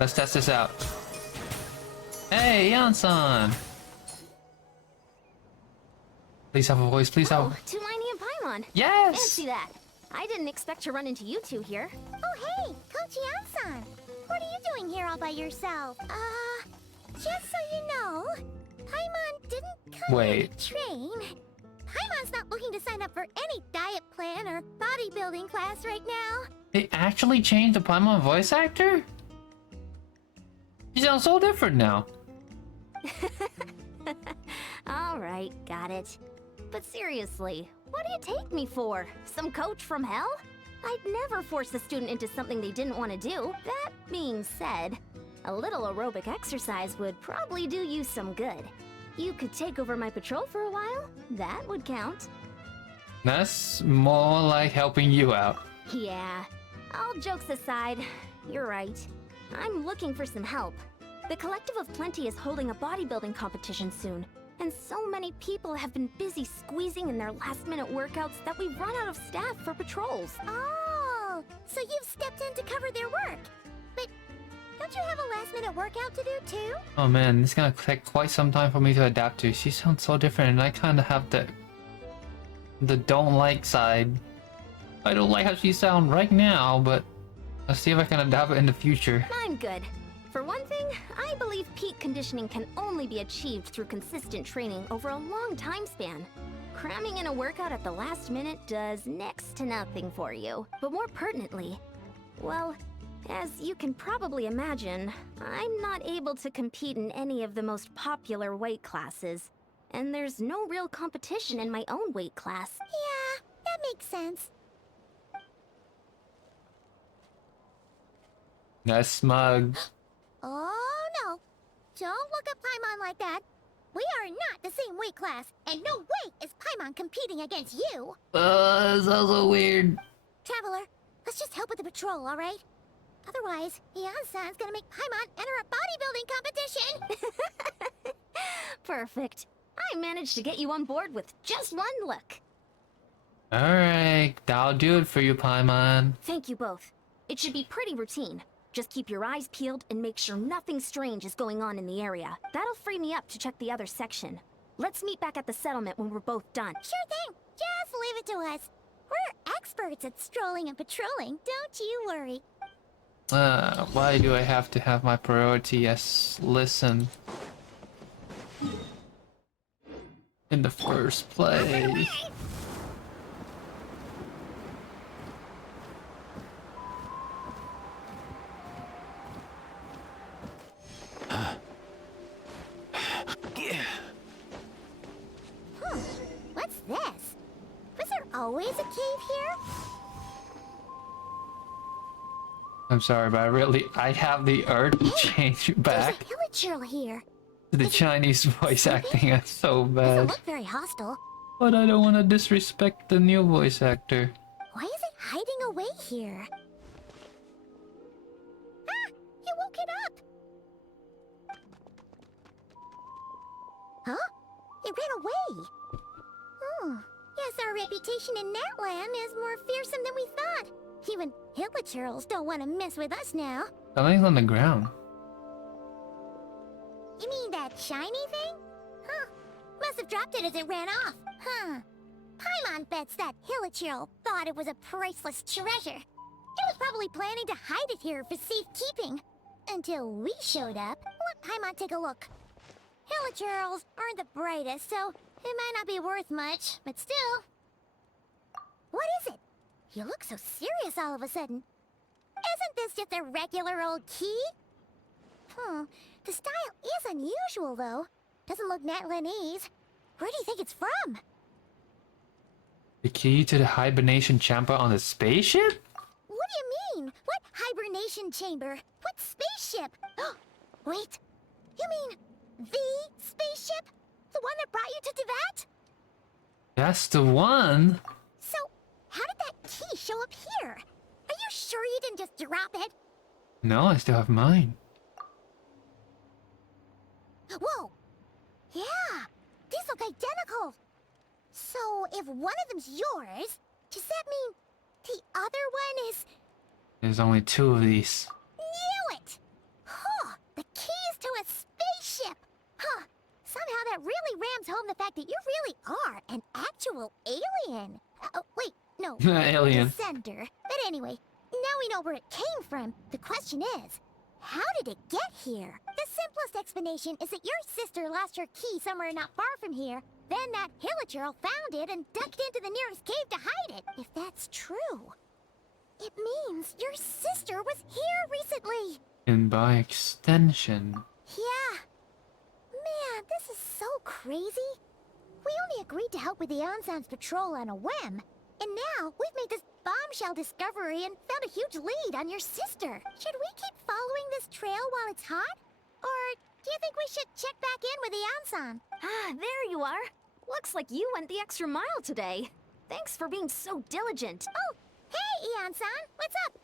Let's test this out. Hey, Yan-san! Please have a voice, please have a... Two Miney and Paimon. Yes! Fancy that. I didn't expect to run into you two here. Oh hey, Coach Yan-san. What are you doing here all by yourself? Just so you know, Paimon didn't come here to train. Paimon's not looking to sign up for any diet plan or bodybuilding class right now. They actually changed the Paimon voice actor? He sounds so different now. Alright, got it. But seriously, what do you take me for? Some coach from hell? I'd never force a student into something they didn't want to do. That being said, a little aerobic exercise would probably do you some good. You could take over my patrol for a while. That would count. That's more like helping you out. Yeah. All jokes aside, you're right. I'm looking for some help. The Collective of Plenty is holding a bodybuilding competition soon, and so many people have been busy squeezing in their last-minute workouts that we've run out of staff for patrols. Oh, so you've stepped in to cover their work. But don't you have a last-minute workout to do too? Oh man, it's gonna take quite some time for me to adapt to. She sounds so different and I kinda have the don't like side. I don't like how she sounds right now, but I'll see if I can adapt it in the future. I'm good. For one thing, I believe peak conditioning can only be achieved through consistent training over a long time span. Cramming in a workout at the last minute does next to nothing for you. But more pertinently, well, as you can probably imagine, I'm not able to compete in any of the most popular weight classes. And there's no real competition in my own weight class. Yeah, that makes sense. That's smug. Oh no, don't look at Paimon like that. We are not the same weight class, and no way is Paimon competing against you. It's also weird. Traveler, let's just help with the patrol, alright? Otherwise, Yan-san's gonna make Paimon enter a bodybuilding competition! Perfect. I managed to get you on board with just one look. Alright, that'll do it for you, Paimon. Thank you both. It should be pretty routine. Just keep your eyes peeled and make sure nothing strange is going on in the area. That'll free me up to check the other section. Let's meet back at the settlement when we're both done. Sure thing, just leave it to us. We're experts at strolling and patrolling, don't you worry. Why do I have to have my priority as listen in the first place? What's this? Was there always a cave here? I'm sorry, but I have the urge to change back There's a pillager here. to the Chinese voice acting. That's so Doesn't bad. look very hostile. But I don't want to disrespect the new voice actor. Why is it hiding away here? Ah! You woke it up! Huh? It ran away! Oh, yes, our reputation in that land is more fearsome than we thought. Even hillagers don't want to mess with us now. Something's on the ground. You mean that shiny thing? Huh. Must have dropped it as it ran off. Huh. Paimon bets that Hilichurl thought it was a priceless treasure. It was probably planning to hide it here for safekeeping. Until we showed up. Let Paimon take a look. Hilichurls aren't the brightest, so it might not be worth much, but still. What is it? You look so serious all of a sudden. Isn't this just a regular old key? The style is unusual, though. Doesn't look Natlanese. Where do you think it's from? The key to the hibernation chamber on the spaceship? What do you mean? What hibernation chamber? What spaceship? Wait, you mean the spaceship? The one that brought you to Tibet? That's the one. So, how did that key show up here? Are you sure you didn't just drop it? No, I still have mine. Whoa! Yeah, these look identical. So, if one of them's yours, does that mean the other one is... There's only two of these. Knew it! to a spaceship! Huh. Somehow that really rams home the fact that you really are an actual alien. Oh, wait, no. Alien. Descender. But anyway, now we know where it came from. The question is, how did it get here? The simplest explanation is that your sister lost her key somewhere not far from here. Then that hilichurl found it and ducked into the nearest cave to hide it. If that's true, it means your sister was here recently. And by extension... Yeah. Man, this is so crazy. We only agreed to help with the Ensemble patrol on a whim. And now, we've made this bombshell discovery and found a huge lead on your sister. Should we keep following this trail while it's hot? Or do you think we should check back in with the Ensemble? Ah, there you are. Looks like you went the extra mile today. Thanks for being so diligent. Oh, hey, Eon-san, what's up?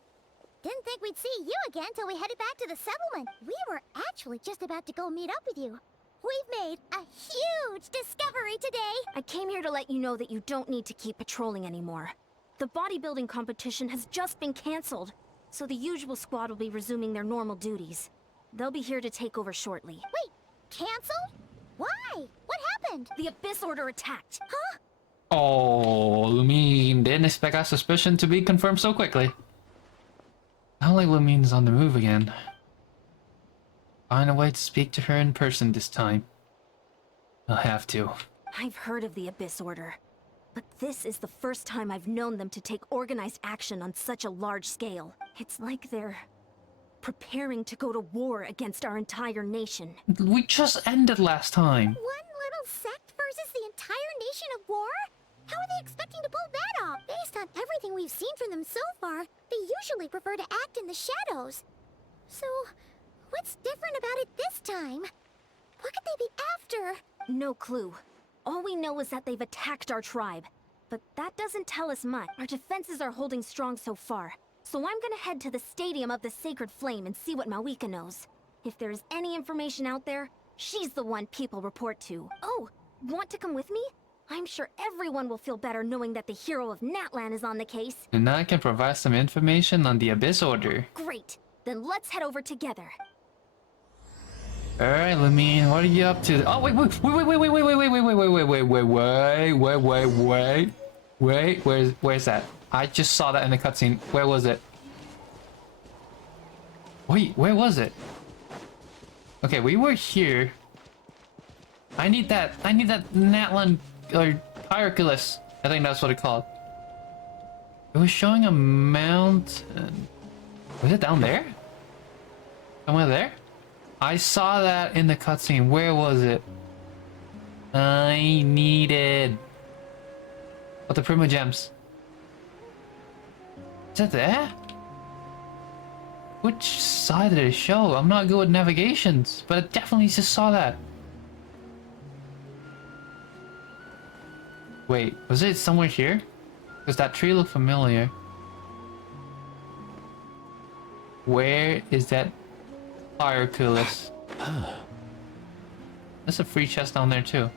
Didn't think we'd see you again till we headed back to the settlement. We were actually just about to go meet up with you. We've made a huge discovery today! I came here to let you know that you don't need to keep patrolling anymore. The bodybuilding competition has just been cancelled, so the usual squad will be resuming their normal duties. They'll be here to take over shortly. Wait, cancelled? Why? What happened? The Abyss Order attacked. Huh? Oh, Lumine didn't expect our suspicion to be confirmed so quickly. Not like Lumine's on the move again. Find a way to speak to her in person this time. I'll have to. I've heard of the Abyss Order, but this is the first time I've known them to take organized action on such a large scale. It's like they're preparing to go to war against our entire nation. We just ended last time. One little sect versus the entire nation of war? How are they expecting to pull that off? Based on everything we've seen from them so far, they usually prefer to act in the shadows. So, what's different about it this time? What could they be after? No clue. All we know is that they've attacked our tribe. But that doesn't tell us much. Our defenses are holding strong so far. So I'm gonna head to the Stadium of the Sacred Flame and see what Mawika knows. If there's any information out there, she's the one people report to. Oh, want to come with me? I'm sure everyone will feel better knowing that the hero of Natlan is on the case. And I can provide some information on the Abyss Order. Great. Then let's head over together. Alright, Lumine, what are you up to? Oh, wait, where's that? I just saw that in the cutscene. Where was it? Wait, where was it? Okay, we were here. I need that Natlan, or Hierarchus. I think that's what it's called. It was showing a mountain. Was it down there? Somewhere there? I saw that in the cutscene. Where was it? I needed... Oh, the Primo Gems. Is that there? Which side did it show? I'm not good with navigations, but I definitely just saw that. Wait, was it somewhere here? Because that tree looked familiar. Where is that Hierarchus? There's a free chest down there too.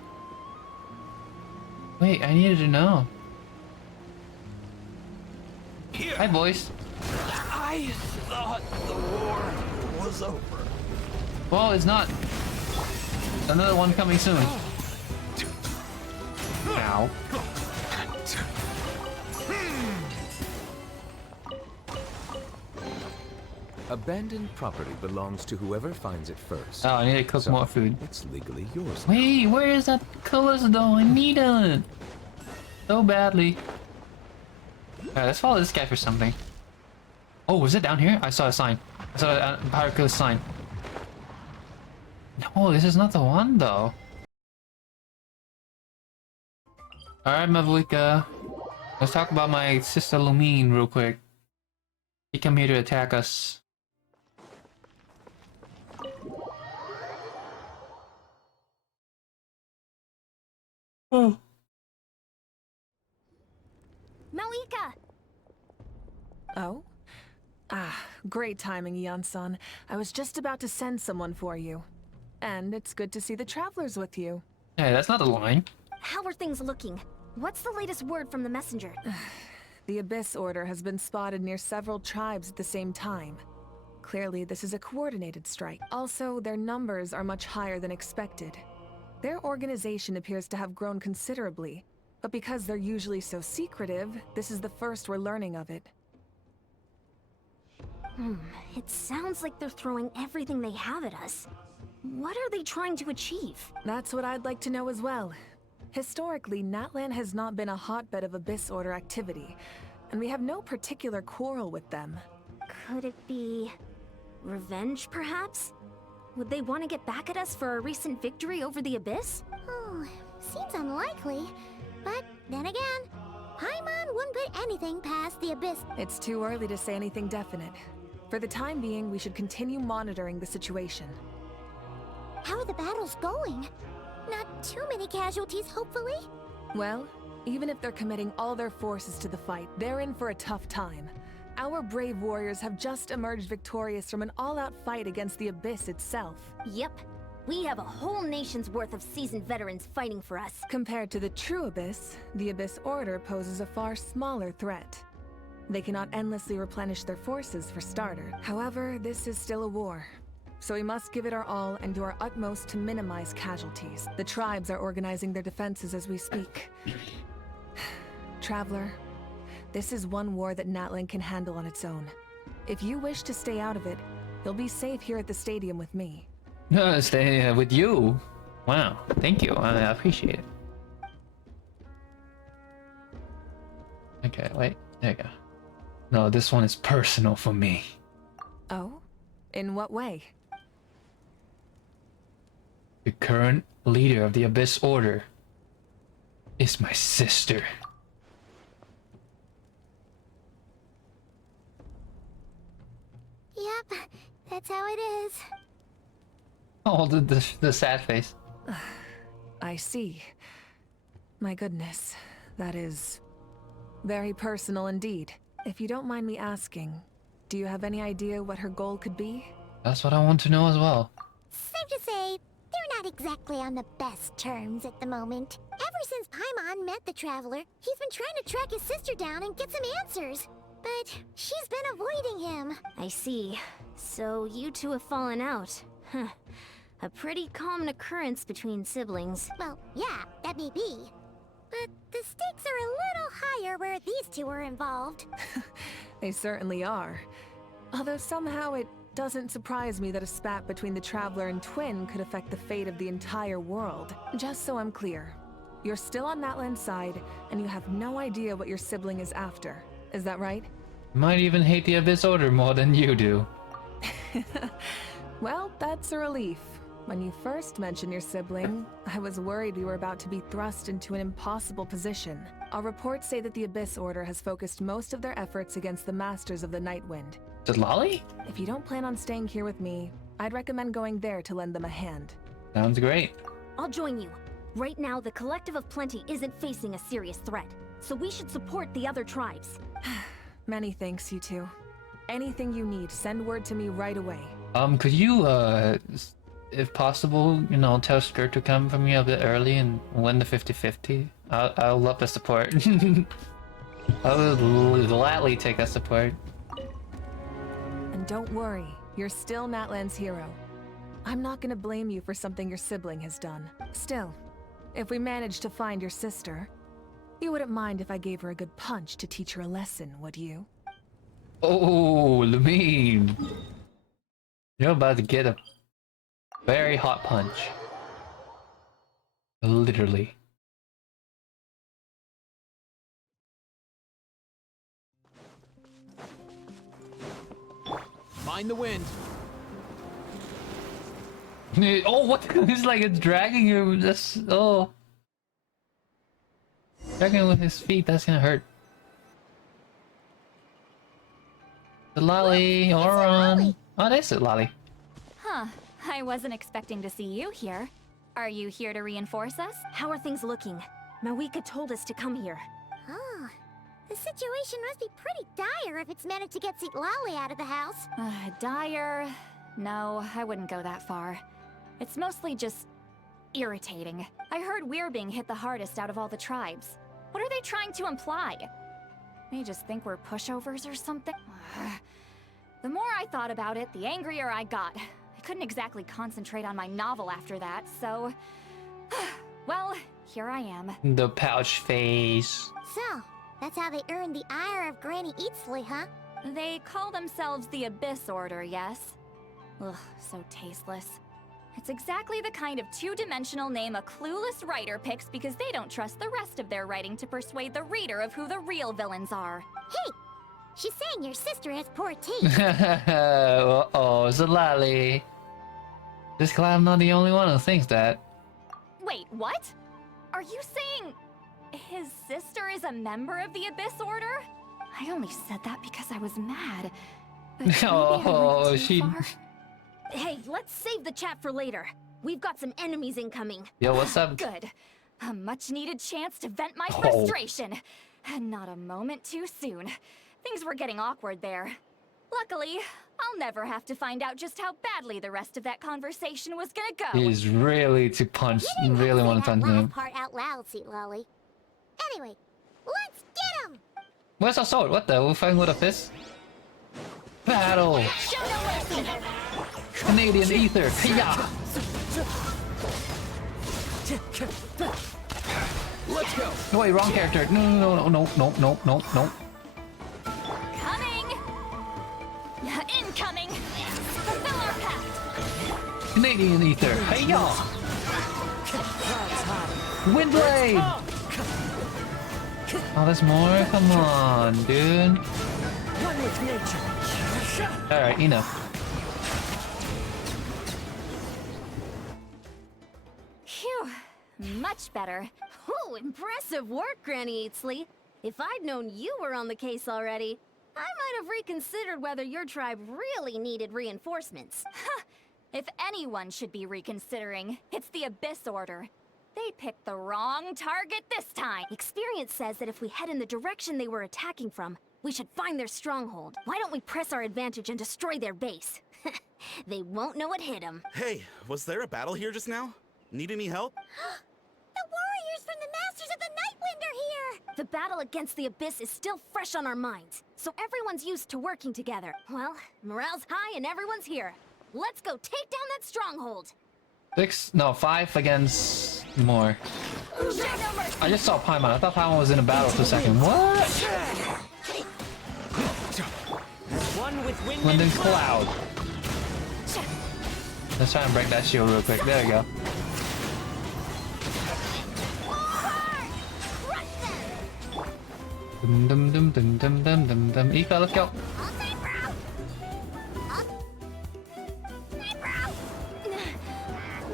Wait, I needed to know. Here. Hi, boys. I thought the war was over. Well, it's not. Another one coming soon. Ow. Abandoned property belongs to whoever finds it first. Oh, I need to cook So, more food. It's legally yours now. Wait, where is that Callisto? I need it so badly. Alright, let's follow this guy for something. Oh, was it down here? I saw a sign. I saw a Hierarchus sign. No, this is not the one though. Alright, Mavlika. Let's talk about my sister Lumine real quick. She came here to attack us. Oh. Mawika! Oh? Ah, great timing, Eon-san. I was just about to send someone for you. And it's good to see the travelers with you. Hey, that's not a line. How are things looking? What's the latest word from the messenger? The Abyss Order has been spotted near several tribes at the same time. Clearly, this is a coordinated strike. Also, their numbers are much higher than expected. Their organization appears to have grown considerably, but because they're usually so secretive, this is the first we're learning of it. It sounds like they're throwing everything they have at us. What are they trying to achieve? That's what I'd like to know as well. Historically, Natlan has not been a hotbed of Abyss Order activity, and we have no particular quarrel with them. Could it be revenge, perhaps? Would they want to get back at us for our recent victory over the Abyss? Oh, seems unlikely. But then again, Paimon wouldn't put anything past the Abyss. It's too early to say anything definite. For the time being, we should continue monitoring the situation. How are the battles going? Not too many casualties, hopefully? Well, even if they're committing all their forces to the fight, they're in for a tough time. Our brave warriors have just emerged victorious from an all-out fight against the Abyss itself. Yep. We have a whole nation's worth of seasoned veterans fighting for us. Compared to the true Abyss, the Abyss Order poses a far smaller threat. They cannot endlessly replenish their forces, for starter. However, this is still a war. So we must give it our all and do our utmost to minimize casualties. The tribes are organizing their defenses as we speak. Traveler, this is one war that Natlan can handle on its own. If you wish to stay out of it, you'll be safe here at the stadium with me. Stay with you. Wow, thank you. I appreciate it. Okay, wait. There you go. No, this one is personal for me. Oh? In what way? The current leader of the Abyss Order is my sister. Yep, that's how it is. Oh, the sad face. I see. My goodness, that is very personal indeed. If you don't mind me asking, do you have any idea what her goal could be? That's what I want to know as well. Safe to say, they're not exactly on the best terms at the moment. Ever since Paimon met the Traveler, he's been trying to track his sister down and get some answers. But she's been avoiding him. I see. So you two have fallen out. Huh. A pretty common occurrence between siblings. Well, yeah, that may be. But the stakes are a little higher where these two are involved. They certainly are. Although somehow it doesn't surprise me that a spat between the Traveler and Twin could affect the fate of the entire world. Just so I'm clear, you're still on Natlan's side, and you have no idea what your sibling is after. Is that right? Might even hate the Abyss Order more than you do. Well, that's a relief. When you first mentioned your sibling, I was worried we were about to be thrust into an impossible position. Our reports say that the Abyss Order has focused most of their efforts against the Masters of the Nightwind. Is it Lolly? If you don't plan on staying here with me, I'd recommend going there to lend them a hand. Sounds great. I'll join you. Right now, the Collective of Plenty isn't facing a serious threat, so we should support the other tribes. Many thanks, you two. Anything you need, send word to me right away. Could you, if possible, tell Skirt to come for me a bit early and win the 50-50? I'll love the support. I would gladly take that support. And don't worry, you're still Natlan's hero. I'm not gonna blame you for something your sibling has done. Still, if we manage to find your sister, you wouldn't mind if I gave her a good punch to teach her a lesson, would you? Oh, Lamine! You're about to get a very hot punch. Literally. Mind the wind. Oh, what? It's like it's dragging you. That's dragging with his feet. That's gonna hurt. The Lolly, Oron. Oh, that's it, Lolly. Huh. I wasn't expecting to see you here. Are you here to reinforce us? How are things looking? Mawika told us to come here. Oh, the situation must be pretty dire if it's managed to get Seat Lolly out of the house. Dire? No, I wouldn't go that far. It's mostly just irritating. I heard we're being hit the hardest out of all the tribes. What are they trying to imply? They just think we're pushovers or something? The more I thought about it, the angrier I got. I couldn't exactly concentrate on my novel after that, so... well, here I am. The pouch face. So, that's how they earned the ire of Granny Eatsley, huh? They call themselves the Abyss Order, yes? Ugh, so tasteless. It's exactly the kind of two-dimensional name a clueless writer picks because they don't trust the rest of their writing to persuade the reader of who the real villains are. Hey! She's saying your sister has poor taste. Uh-oh, Zalali. Just glad I'm not the only one who thinks that. Wait, what? Are you saying his sister is a member of the Abyss Order? I only said that because I was mad. But maybe I went too far. Hey, let's save the chat for later. We've got some enemies incoming. Yo, what's up? Good. A much-needed chance to vent my Oh. frustration. And not a moment too soon. Things were getting awkward there. Luckily, I'll never have to find out just how badly the rest of that conversation was gonna go. He's really to punch. You didn't Really have want to to say punch that last him. part out loud, Seat Lolly. Anyway, let's get him! Where's our sword? What the? We're fighting with a fist? Battle! Show no mercy! Canadian ether! Hiya! Let's go! No, wait, wrong character. No. Coming! Incoming! Fulfill our pact! Canadian ether! Hiya! Windblade! Oh, there's more? Come on, dude. One with nature. Alright, enough. Phew, much better. Oh, impressive work, Granny Eatsley. If I'd known you were on the case already, I might have reconsidered whether your tribe really needed reinforcements. If anyone should be reconsidering, it's the Abyss Order. They picked the wrong target this time. Experience says that if we head in the direction they were attacking from, we should find their stronghold. Why don't we press our advantage and destroy their base? They won't know what hit them. Hey, was there a battle here just now? Need any help? The warriors from the Masters of the Nightwind are here! The battle against the Abyss is still fresh on our minds, so everyone's used to working together. Well, morale's high and everyone's here. Let's go take down that stronghold. 5 against more. Show no mercy! I just saw Paimon. I thought Paimon was in a battle for a second. What? One with wind Wind and and cloud. Let's try and break that shield real quick. There we go. Dum. Eva, let's go. All day, bro! Hey, bro!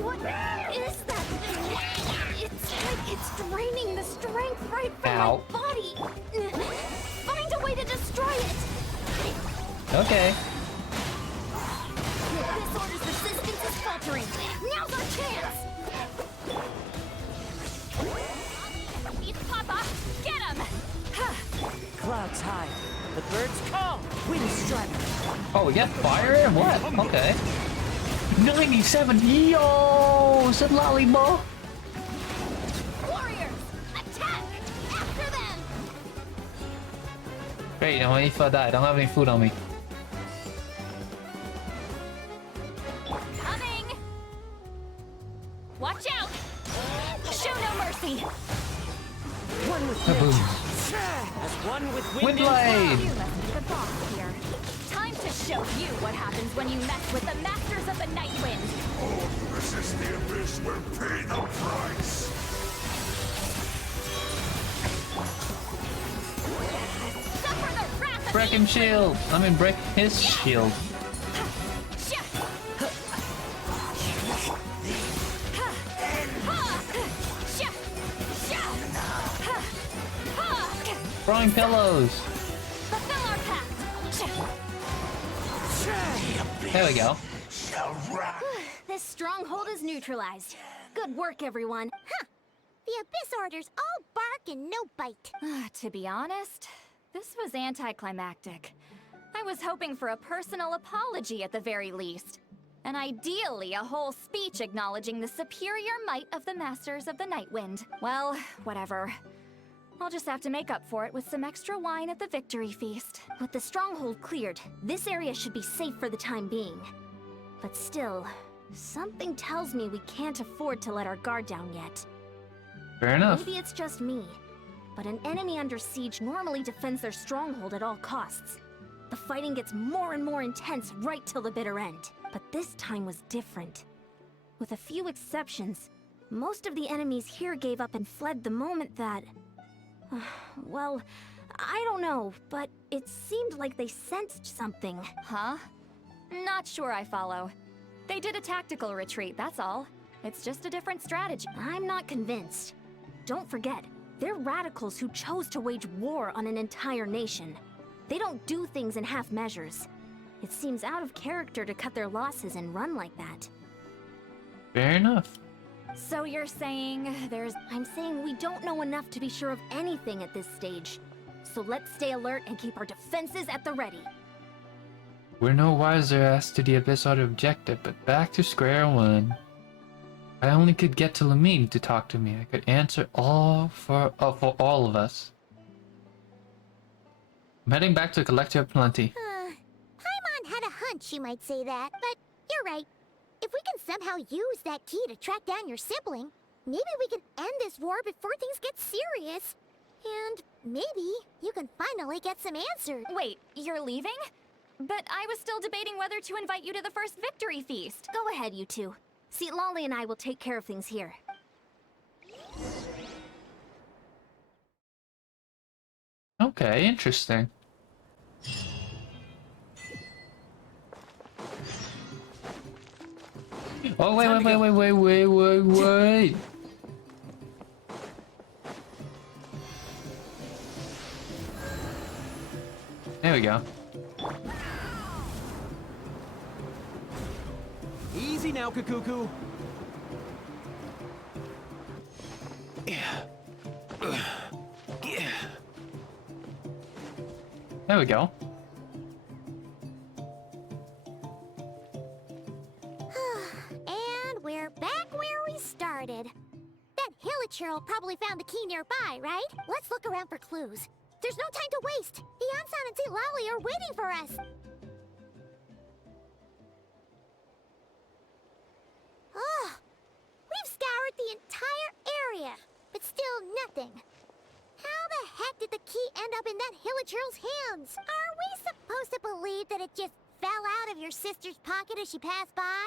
What is that? It's like it's draining the strength right from Ow. my body. Find a way to destroy it. Okay. This order's resistance is faltering. Now's our chance. He's Papa! Get him! clouds high. The birds call. Wind strike. Oh, we got fire? What? Okay. 97. Yo! Said Lollyball. Warriors, attack! After them! Great, I'm waiting for that. I don't have any food on me. Coming! Watch out! Show no mercy! One with Kaboom. nature. As one with wind and Windblade! You must be the boss here. Time to show you what happens when you mess with the Masters of the Nightwind. Resist the abyss will pay the price. Suffer the wrath of Break him shield. I mean, break his shield. Throwing pillows. Fulfill our pact. There we go. This stronghold is neutralized. Good work, everyone. Huh. The Abyss Order's all bark and no bite. To be honest, this was anticlimactic. I was hoping for a personal apology at the very least. And ideally, a whole speech acknowledging the superior might of the Masters of the Nightwind. Well, whatever. I'll just have to make up for it with some extra wine at the victory feast. With the stronghold cleared, this area should be safe for the time being. But still, something tells me we can't afford to let our guard down yet. Fair enough. Maybe it's just me, but an enemy under siege normally defends their stronghold at all costs. The fighting gets more and more intense right till the bitter end. But this time was different. With a few exceptions, most of the enemies here gave up and fled the moment that... well, I don't know, but it seemed like they sensed something. Huh? Not sure I follow. They did a tactical retreat, that's all. It's just a different strategy. I'm not convinced. Don't forget, they're radicals who chose to wage war on an entire nation. They don't do things in half measures. It seems out of character to cut their losses and run like that. Fair enough. So you're saying there's... I'm saying we don't know enough to be sure of anything at this stage. So let's stay alert and keep our defenses at the ready. We're no wiser as to the Abyss Order objective, but back to square one. I only could get to Lamine to talk to me. I could answer all for all of us. I'm heading back to collect your plenty. Paimon had a hunch you might say that, but you're right. If we can somehow use that key to track down your sibling, maybe we can end this war before things get serious. And maybe you can finally get some answers. Wait, you're leaving? But I was still debating whether to invite you to the first victory feast. Go ahead, you two. See, Lolly and I will take care of things here. Okay, interesting. Oh, wait. There we go. Easy now, Kakuku. There we go. And we're back where we started. That Hilichurl probably found the key nearby, right? Let's look around for clues. There's no time to waste. Beyonsan and St. Lolly are waiting for us. Oh, we've scoured the entire area, but still nothing. How the heck did the key end up in that Hilichurl's hands? Are we supposed to believe that it just fell out of your sister's pocket as she passed by?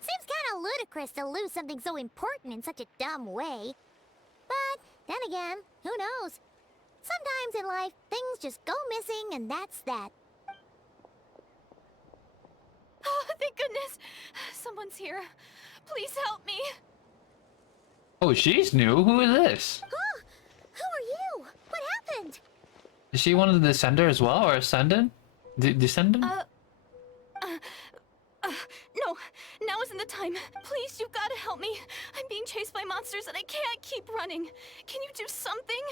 Seems kind of ludicrous to lose something so important in such a dumb way. But then again, who knows? Sometimes in life, things just go missing and that's that. Oh, thank goodness. Someone's here. Please help me. Oh, she's new. Who is this? Oh, who are you? What happened? Is she one of the Descender as well, or Ascendant? Descendant? No, now isn't the time. Please, you've got to help me. I'm being chased by monsters and I can't keep running. Can you do something?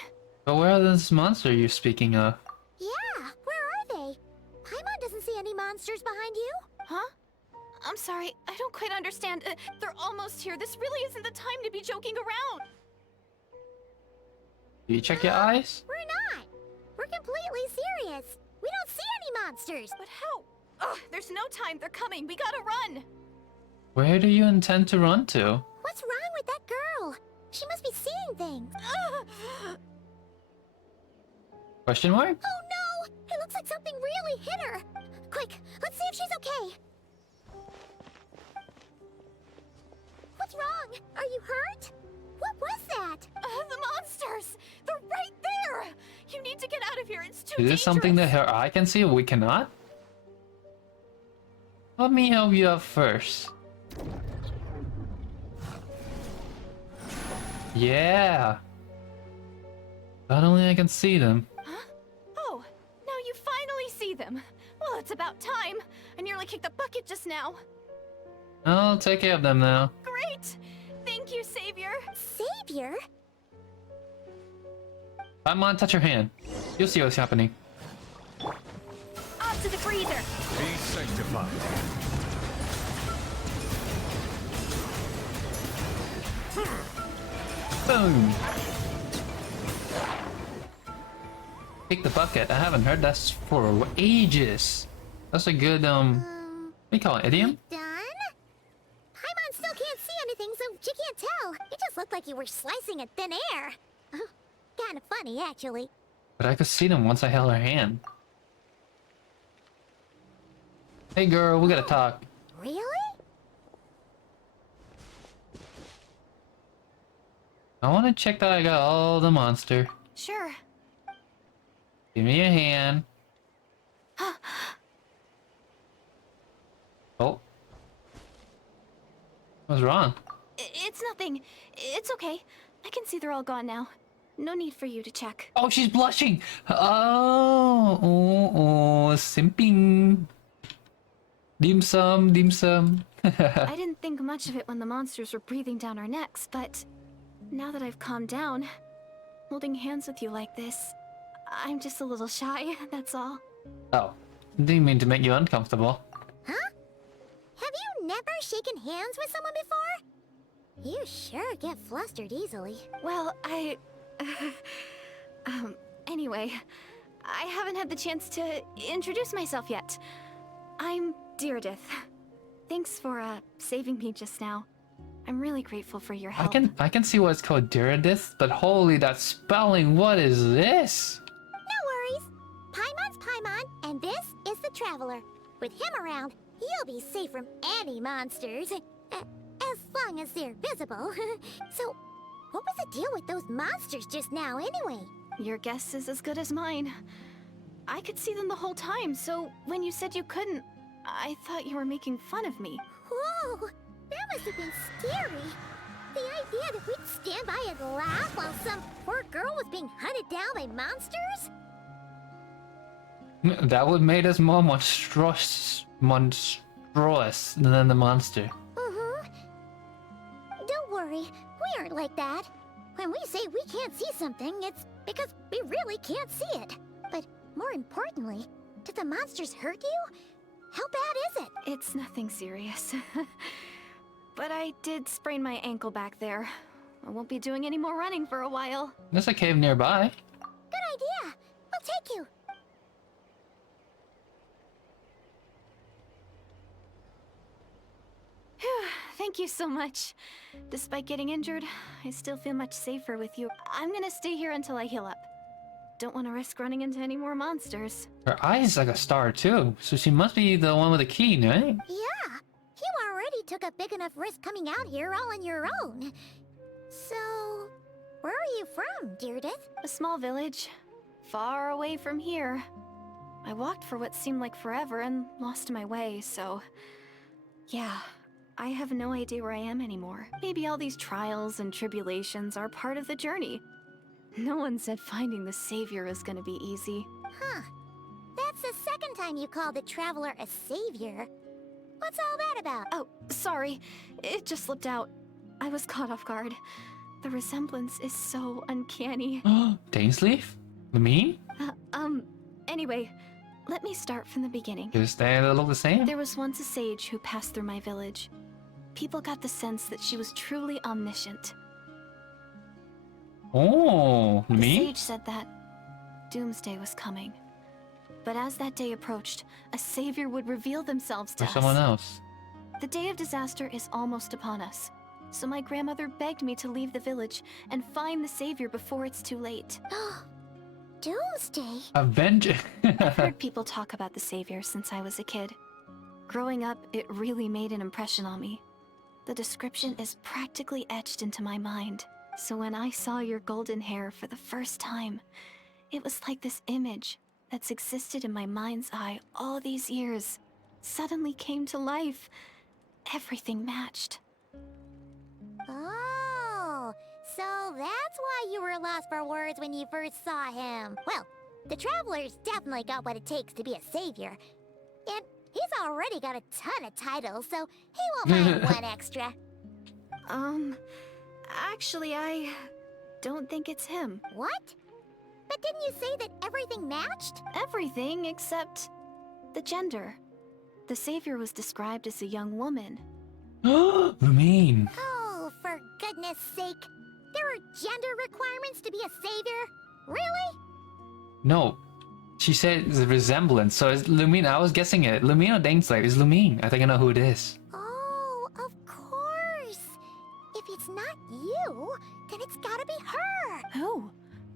But where are this monster you're speaking of? Yeah, where are they? Paimon doesn't see any monsters behind you. Huh? I'm sorry, I don't quite understand. They're almost here. This really isn't the time to be joking around. Do you check your eyes? We're not. We're completely serious. We don't see any monsters. But how? Ugh, there's no time. They're coming. We gotta run. Where do you intend to run to? What's wrong with that girl? She must be seeing things. Question mark? Oh no! It looks like something really hit her. Quick, let's see if she's okay. What's wrong? Are you hurt? What was that? The monsters! They're right there! You need to get out of here. It's too Is dangerous. this something that her eye can see, we cannot? Let me help you out first. Yeah. Not only I can see them. Huh? Oh, now you finally see them. Well, it's about time. I nearly kicked the bucket just now. I'll take care of them now. Great! Thank you, Savior. Savior? I'm on, touch your hand. You'll see what's happening. Off to the freezer. Be sanctified. Boom. Kick the bucket. I haven't heard that for ages. That's a good, what do you call it, idiom? Done? Paimon still can't see anything, so she can't tell. It just looked like you were slicing at thin air. Kind of funny, actually. But I could see them once I held her hand. Hey girl, we gotta talk. Really? I want to check that I got all the monster. Sure. Give me a hand. Oh. What's wrong? It's nothing. It's okay. I can see they're all gone now. No need for you to check. Oh, she's blushing. Oh, simping. Dim sum, dim sum. I didn't think much of it when the monsters were breathing down our necks, but now that I've calmed down, holding hands with you like this, I'm just a little shy, that's all. Oh, didn't mean to make you uncomfortable. Huh? Have you never shaken hands with someone before? You sure get flustered easily. Well, anyway, I haven't had the chance to introduce myself yet. I'm Deirdith. Thanks for, saving me just now. I'm really grateful for your help. I can see why it's called Deirdith, but holy, that spelling, what is this? No worries. Paimon's Paimon, and this is the Traveler. With him around, you'll be safe from any monsters. As long as they're visible. So, what was the deal with those monsters just now, anyway? Your guess is as good as mine. I could see them the whole time, so when you said you couldn't, I thought you were making fun of me. Whoa! That must have been scary. The idea that we'd stand by and laugh while some poor girl was being hunted down by monsters? That would made us more monstrous than the monster. Don't worry, we aren't like that. When we say we can't see something, it's because we really can't see it. But more importantly, did the monsters hurt you? How bad is it? It's nothing serious. But I did sprain my ankle back there. I won't be doing any more running for a while. There's a cave nearby. Good idea. We'll take you. Thank you so much. Despite getting injured, I still feel much safer with you. I'm gonna stay here until I heal up. Don't want to risk running into any more monsters. Her eye's like a star too, so she must be the one with the key, right? Yeah. You already took a big enough risk coming out here all on your own. So, where are you from, Deirdith? A small village, far away from here. I walked for what seemed like forever and lost my way, so... yeah, I have no idea where I am anymore. Maybe all these trials and tribulations are part of the journey. No one said finding the savior is gonna be easy. Huh. That's the second time you called the Traveler a savior. What's all that about? Oh, sorry. It just slipped out. I was caught off guard. The resemblance is so uncanny. Dainsleif? The meme? Anyway, let me start from the beginning. Just they look the same? There was once a sage who passed through my village. People got the sense that she was truly omniscient. Oh, The me? sage said that doomsday was coming. But as that day approached, a savior would reveal themselves to Or us. someone else? The day of disaster is almost upon us. So my grandmother begged me to leave the village and find the savior before it's too late. Doomsday? Avenger. I've heard people talk about the savior since I was a kid. Growing up, it really made an impression on me. The description is practically etched into my mind. So when I saw your golden hair for the first time, it was like this image that's existed in my mind's eye all these years suddenly came to life. Everything matched. Oh, so that's why you were lost for words when you first saw him. Well, the Traveler's definitely got what it takes to be a savior. And he's already got a ton of titles, so he won't mind one extra. Actually, I don't think it's him. What? But didn't you say that everything matched? Everything except the gender. The savior was described as a young woman. Lumine. Oh, for goodness sake. There are gender requirements to be a savior? Really? No. She said it's a resemblance, so it's Lumine. I was guessing it. Lumine or Daneslave? It's Lumine. I think I know who it is. Oh, of course. If it's not you, then it's gotta be her. Who?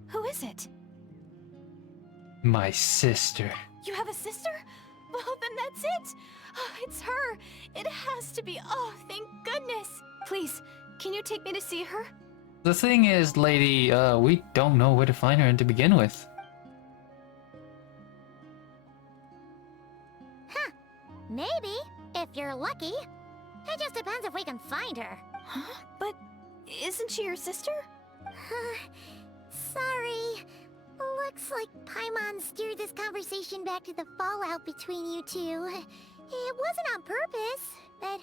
Who is it? My sister. You have a sister? Well, then that's it. Oh, it's her. It has to be. Oh, thank goodness. Please, can you take me to see her? The thing is, lady, we don't know where to find her to begin with. Huh. Maybe, if you're lucky. It just depends if we can find her. Huh? But isn't she your sister? Sorry. Looks like Paimon steered this conversation back to the fallout between you two. It wasn't on purpose, but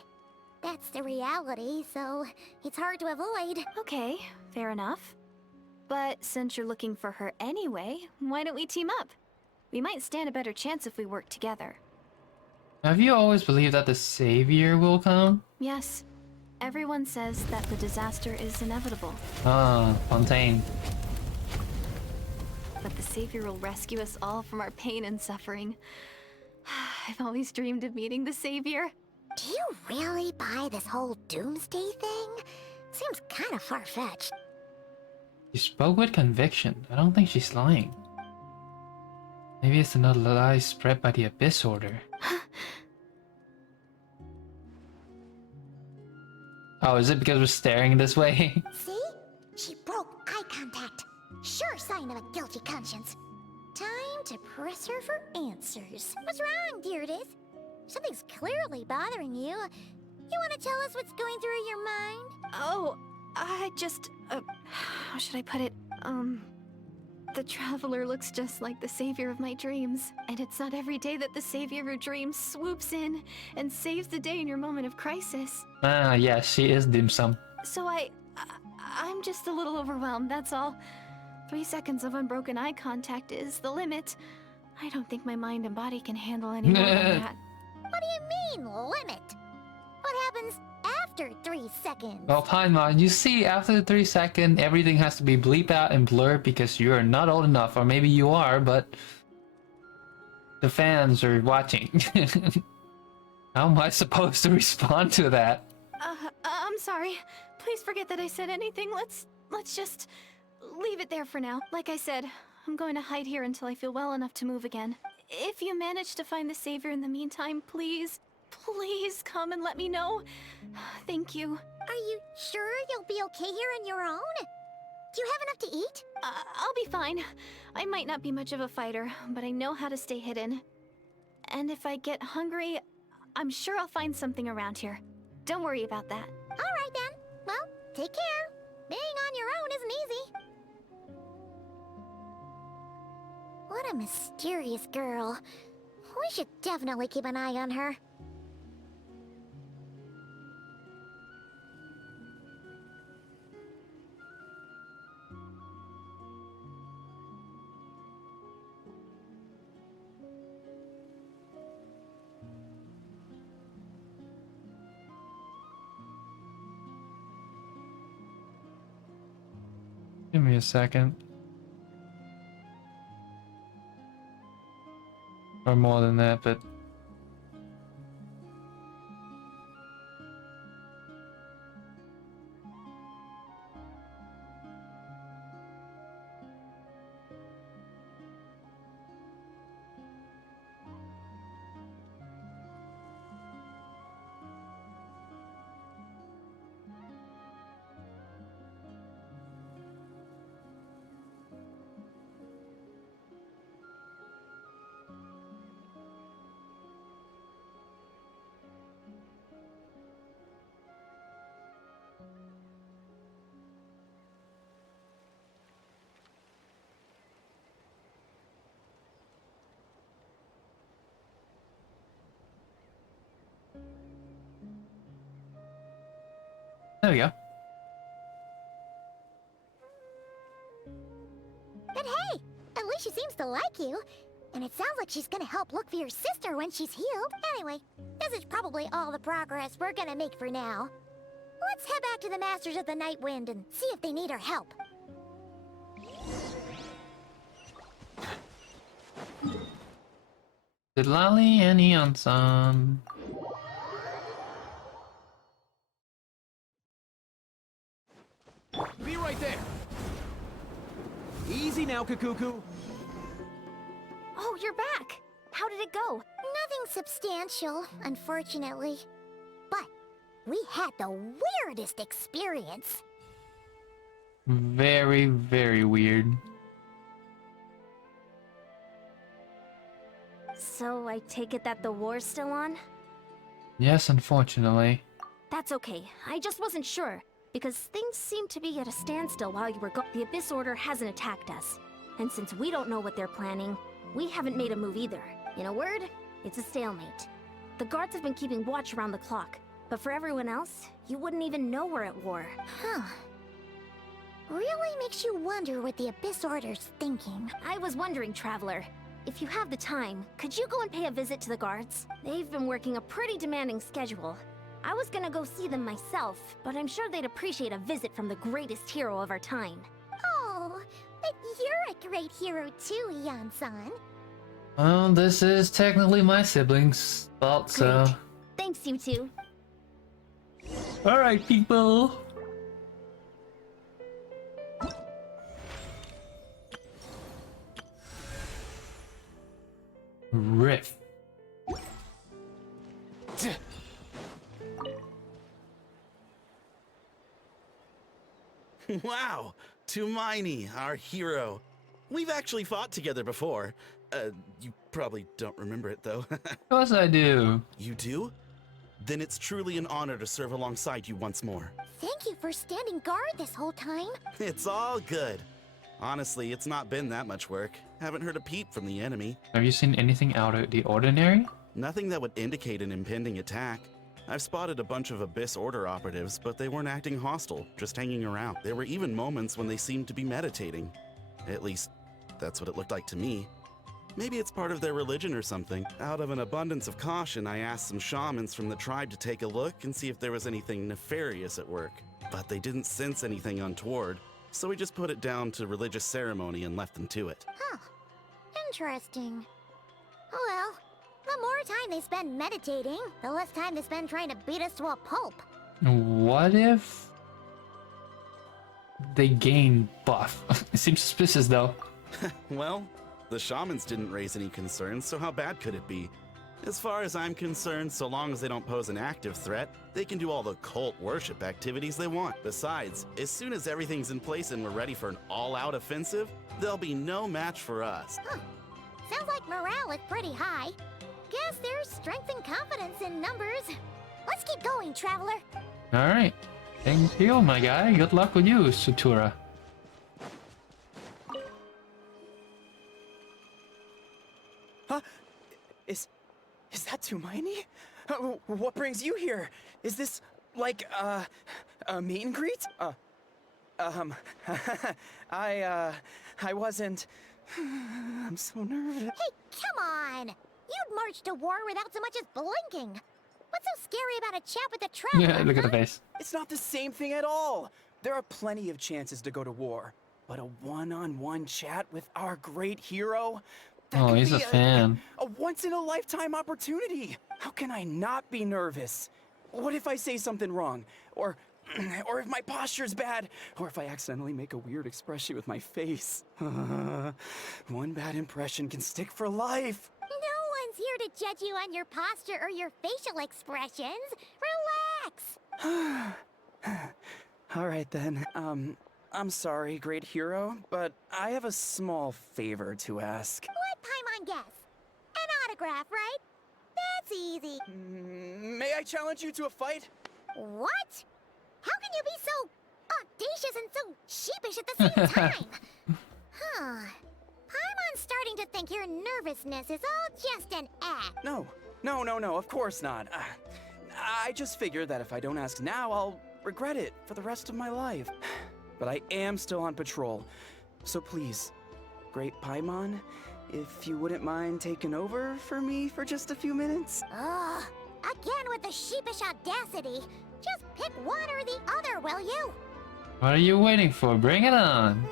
that's the reality, so it's hard to avoid. Okay, fair enough. But since you're looking for her anyway, why don't we team up? We might stand a better chance if we work together. Have you always believed that the savior will come? Yes. Everyone says that the disaster is inevitable. Ah, Fontaine. But the savior will rescue us all from our pain and suffering. I've always dreamed of meeting the savior. Do you really buy this whole doomsday thing? Seems kind of far-fetched. She spoke with conviction. I don't think she's lying. Maybe it's another lie spread by the Abyss Order. Oh, is it because we're staring this way? See? She broke eye contact. Sure sign of a guilty conscience. Time to press her for answers. What's wrong, Deirdis? Something's clearly bothering you. You want to tell us what's going through your mind? Oh, I just, how should I put it? The Traveler looks just like the savior of my dreams. And it's not every day that the savior of your dreams swoops in and saves the day in your moment of crisis. Ah, yeah, she is dim sum. So I'm just a little overwhelmed, that's all. 3 seconds of unbroken eye contact is the limit. I don't think my mind and body can handle any more than that. What do you mean, limit? What happens after 3 seconds? Well, Paimon, you see, after the 3 second, everything has to be bleeped out and blurred because you're not old enough, or maybe you are, but the fans are watching. How am I supposed to respond to that? I'm sorry. Please forget that I said anything. Let's just leave it there for now. Like I said, I'm going to hide here until I feel well enough to move again. If you manage to find the savior in the meantime, please come and let me know. Thank you. Are you sure you'll be okay here on your own? Do you have enough to eat? I'll be fine. I might not be much of a fighter, but I know how to stay hidden. And if I get hungry, I'm sure I'll find something around here. Don't worry about that. All right then. Well, take care. Being on your own isn't easy. What a mysterious girl. We should definitely keep an eye on her. Give me a second. Or more than that, but... There we go. But hey, at least she seems to like you. And it sounds like she's gonna help look for your sister when she's healed. Anyway, this is probably all the progress we're gonna make for now. Let's head back to the Masters of the Night Wind and see if they need our help. with Lally and Eon-san. Be right there. Easy now, Kakuku. Oh, you're back! How did it go? Nothing substantial, unfortunately. But we had the weirdest experience. Very, very weird. So I take it that the war's still on? Yes, unfortunately. That's okay. I just wasn't sure. Because things seem to be at a standstill while you were gone. The Abyss Order hasn't attacked us. And since we don't know what they're planning, we haven't made a move either. In a word, it's a stalemate. The guards have been keeping watch around the clock. But for everyone else, you wouldn't even know we're at war. Huh. Really makes you wonder what the Abyss Order's thinking. I was wondering, Traveler, if you have the time, could you go and pay a visit to the guards? They've been working a pretty demanding schedule. I was gonna go see them myself, but I'm sure they'd appreciate a visit from the greatest hero of our time. Oh, but you're a great hero too, Eon-san. Well, this is technically my siblings' fault, so... Great. Thanks, you two. Alright, people! Riff. Wow, Tumaini, our hero. We've actually fought together before. You probably don't remember it though. Of course I do. You do? Then it's truly an honor to serve alongside you once more. Thank you for standing guard this whole time. It's all good. Honestly, it's not been that much work. Haven't heard a peep from the enemy. Have you seen anything out of the ordinary? Nothing that would indicate an impending attack. I've spotted a bunch of Abyss Order operatives, but they weren't acting hostile, just hanging around. There were even moments when they seemed to be meditating. At least, that's what it looked like to me. Maybe it's part of their religion or something. Out of an abundance of caution, I asked some shamans from the tribe to take a look and see if there was anything nefarious at work. But they didn't sense anything untoward, so we just put it down to religious ceremony and left them to it. Huh. Interesting. Oh well. The more time they spend meditating, the less time they spend trying to beat us to a pulp. What if... they gain buff? It seems suspicious though. Well, the shamans didn't raise any concerns, so how bad could it be? As far as I'm concerned, so long as they don't pose an active threat, they can do all the cult worship activities they want. Besides, as soon as everything's in place and we're ready for an all-out offensive, there'll be no match for us. Huh. Sounds like morale is pretty high. Guess there's strength and confidence in numbers. Let's keep going, Traveler. Alright. Thank you, my guy. Good luck with you, Sutura. Huh? Is that Tumaini? What brings you here? Is this like a meet and greet? I wasn't. I'm so nervous. Hey, come on! You'd march to war without so much as blinking. What's so scary about a chat with a Traveler? Yeah, look at the huh? face. It's not the same thing at all. There are plenty of chances to go to war, but a one-on-one chat with our great hero? That Oh, could he's be a fan. A once-in-a-lifetime opportunity. How can I not be nervous? What if I say something wrong? Or if my posture's bad? Or if I accidentally make a weird expression with my face? One bad impression can stick for life. No one's here to judge you on your posture or your facial expressions. Relax. All right then. I'm sorry, great hero, but I have a small favor to ask. What Paimon guess? An autograph, right? That's easy. May I challenge you to a fight? What? How can you be so audacious and so sheepish at the same time? Huh. Paimon's starting to think your nervousness is all just an act. No, of course not. I just figured that if I don't ask now, I'll regret it for the rest of my life. But I am still on patrol, so please, great Paimon, if you wouldn't mind taking over for me for just a few minutes? Ugh. Again with the sheepish audacity. Just pick one or the other, will you? What are you waiting for? Bring it on.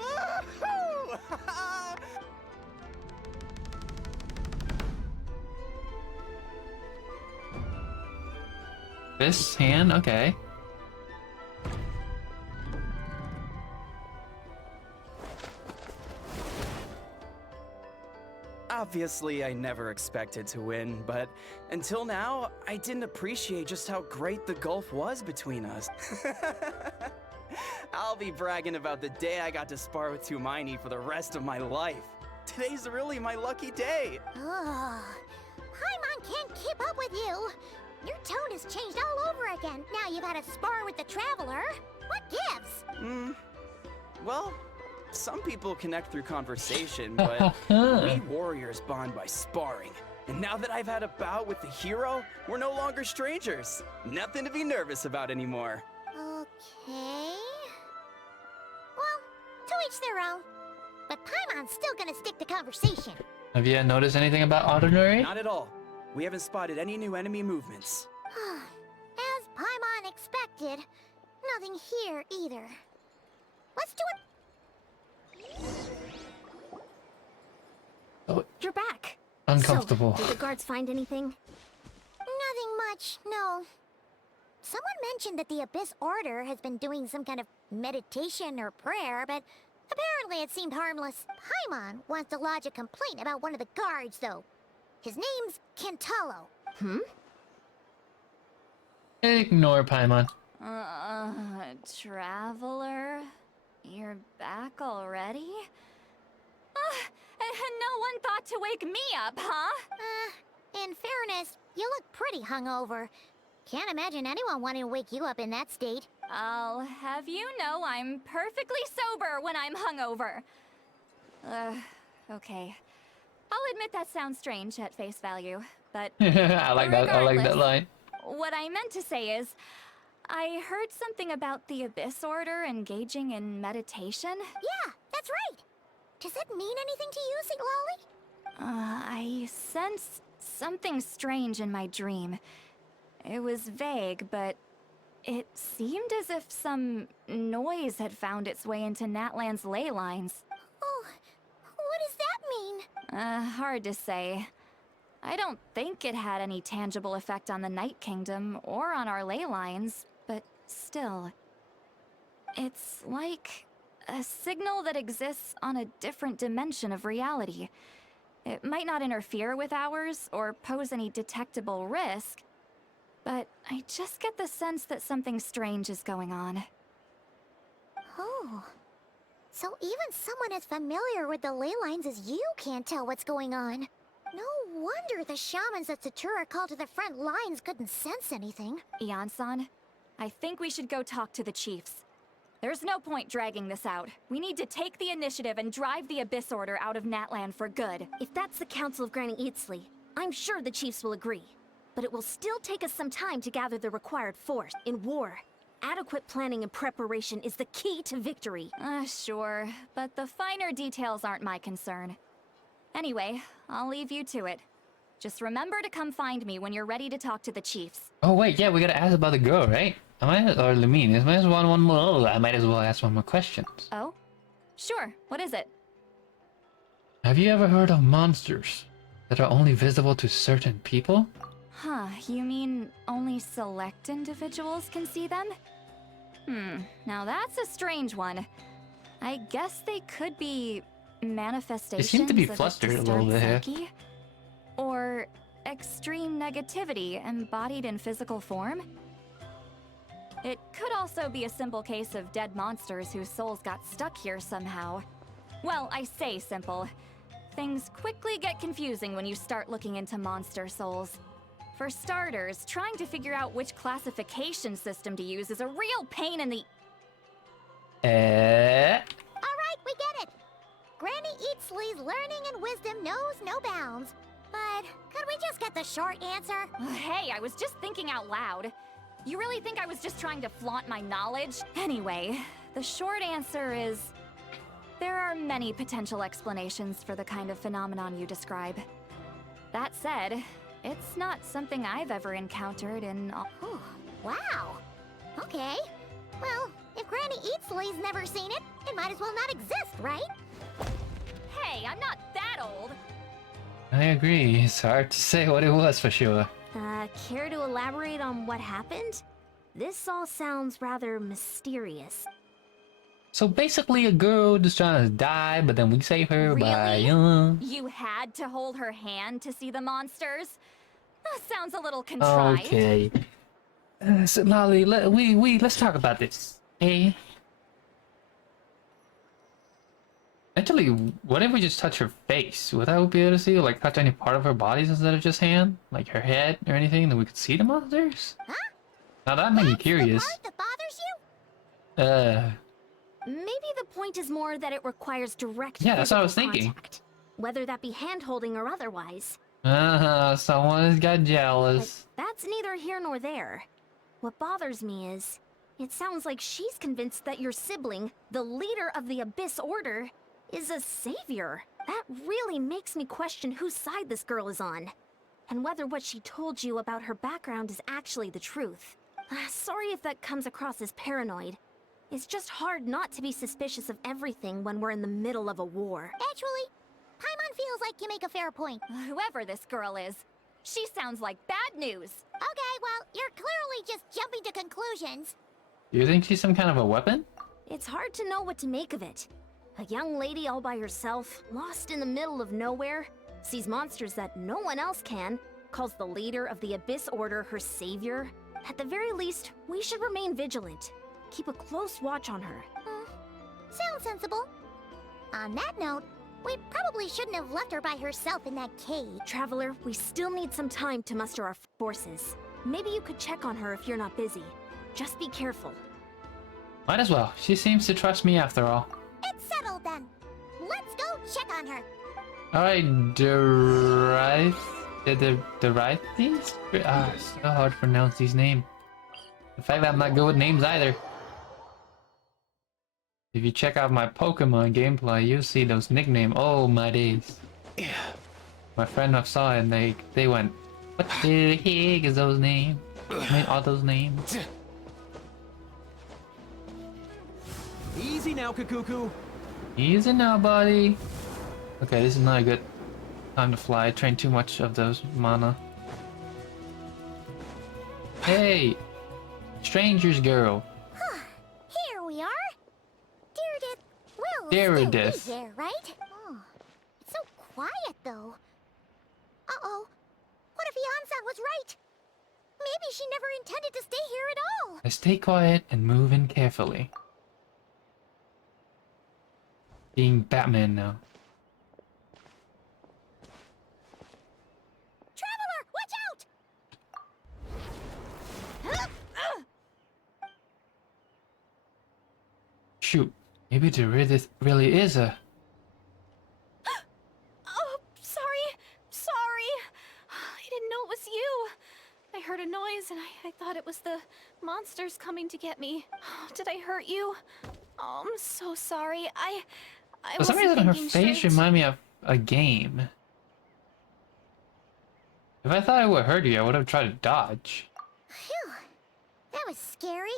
This hand, okay. Obviously, I never expected to win, but until now, I didn't appreciate just how great the gulf was between us. I'll be bragging about the day I got to spar with Hermione for the rest of my life. Today's really my lucky day. Ugh. Paimon can't keep up with you. Your tone has changed all over again. Now you've had a spar with the Traveler. What gives? Well, some people connect through conversation, but we warriors bond by sparring. And now that I've had a bout with the hero, we're no longer strangers. Nothing to be nervous about anymore. Okay. Well, to each their own. But Paimon's still gonna stick to conversation. Have you noticed anything about Ordinary? Not at all. We haven't spotted any new enemy movements. As Paimon expected, nothing here either. Let's do it. Oh, You're back. uncomfortable. So, did the guards find anything? Nothing much, no. Someone mentioned that the Abyss Order has been doing some kind of meditation or prayer, but apparently it seemed harmless. Paimon wants to lodge a complaint about one of the guards, though. His name's Kentalo. Ignore Paimon. Traveler? You're back already? And no one thought to wake me up, huh? In fairness, you look pretty hungover. Can't imagine anyone wanting to wake you up in that state. I'll have you know I'm perfectly sober when I'm hungover. Okay. I'll admit that sounds strange at face value, but I like that. I like that regardless, line. what I meant to say is, I heard something about the Abyss Order engaging in meditation. Yeah, that's right. Does it mean anything to you, St. Lolly? I sensed something strange in my dream. It was vague, but it seemed as if some noise had found its way into Natlan's ley lines. Oh, what does that mean? Hard to say. I don't think it had any tangible effect on the Night Kingdom or on our ley lines, but still. It's like a signal that exists on a different dimension of reality. It might not interfere with ours or pose any detectable risk, but I just get the sense that something strange is going on. Oh. So even someone as familiar with the ley lines as you can't tell what's going on. No wonder the shamans that Satura called to the front lines couldn't sense anything. Ian-san, I think we should go talk to the chiefs. There's no point dragging this out. We need to take the initiative and drive the Abyss Order out of Natlan for good. If that's the Council of Granny Eatsley, I'm sure the chiefs will agree. But it will still take us some time to gather the required force. In war, adequate planning and preparation is the key to victory. Sure, but the finer details aren't my concern. Anyway, I'll leave you to it. Just remember to come find me when you're ready to talk to the chiefs. Oh wait, yeah, we gotta ask about the girl, right? I might, or Lumine, I might as well one more. I might as well ask one more questions. Oh? Sure, what is it? Have you ever heard of monsters that are only visible to certain people? Huh, you mean only select individuals can see them? Now that's a strange one. I guess they could be manifestations They seem to be of flustered a little bit here. psyche, or extreme negativity embodied in physical form. It could also be a simple case of dead monsters whose souls got stuck here somehow. Well, I say simple. Things quickly get confusing when you start looking into monster souls. For starters, trying to figure out which classification system to use is a real pain in the... Alright, we get it. Granny Eatsley's learning and wisdom knows no bounds. But could we just get the short answer? Hey, I was just thinking out loud. You really think I was just trying to flaunt my knowledge? Anyway, the short answer is... there are many potential explanations for the kind of phenomenon you describe. That said, it's not something I've ever encountered in all... Oh, wow. Okay. Well, if Granny Eatsley's never seen it, it might as well not exist, right? Hey, I'm not that old! I agree. It's hard to say what it was for sure. Care to elaborate on what happened? This all sounds rather mysterious. So basically, a girl just trying to die, but then we save her by You had to hold her hand to see the monsters? That sounds a little contrived. Okay. So Lolly, let's talk about this. Hey. Actually, what if we just touch her face? Would that be able to see, like, touch any part of her body instead of just hand? Like her head or anything, that we could see the monsters? Huh? Now that made me That's curious. the part that bothers you? Maybe the point is more that it requires direct Yeah, that's what I was physical thinking. contact, whether that be hand-holding or otherwise. Someone has got But jealous. that's neither here nor there. What bothers me is, it sounds like she's convinced that your sibling, the leader of the Abyss Order, is a savior. That really makes me question whose side this girl is on, and whether what she told you about her background is actually the truth. Sorry if that comes across as paranoid. It's just hard not to be suspicious of everything when we're in the middle of a war. Actually, Paimon feels like you make a fair point. Whoever this girl is, she sounds like bad news. Okay, well, you're clearly just jumping to conclusions. Do you think she's some kind of a weapon? It's hard to know what to make of it. A young lady all by herself, lost in the middle of nowhere, sees monsters that no one else can, calls the leader of the Abyss Order her savior. At the very least, we should remain vigilant. Keep a close watch on her. Sounds sensible. On that note, we probably shouldn't have left her by herself in that cage. Traveler, we still need some time to muster our forces. Maybe you could check on her if you're not busy. Just be careful. Might as well. She seems to trust me after all. It's settled then. Let's go check on her. Alright, Derive... Derives? It's so hard to pronounce these names. The fact that I'm not good with names either. If you check out my Pokemon gameplay, you'll see those nicknames. Oh my days. Yeah. My friend I saw it and they went, what the heck is those names? I mean, all those names. Easy now, Kakuku. Easy now, buddy. Okay, this is not a good time to fly. I trained too much of those mana. Hey! Stranger's girl. Here we are. Deardith will Deardith. still be there, right? Oh, it's so quiet, though. Uh-oh. What if Yansan was right? Maybe she never intended to stay here at all. I stay quiet and move in carefully. Being Batman now. Traveler, watch out! Shoot, maybe Derivative really is a... Oh, sorry. I didn't know it was you. I heard a noise and I thought it was the monsters coming to get me. Did I hurt you? Oh, I'm so sorry. I For some wasn't reason her thinking face straight. reminded me of a game. If I thought I would hurt you, I would have tried to dodge. Phew. That was scary.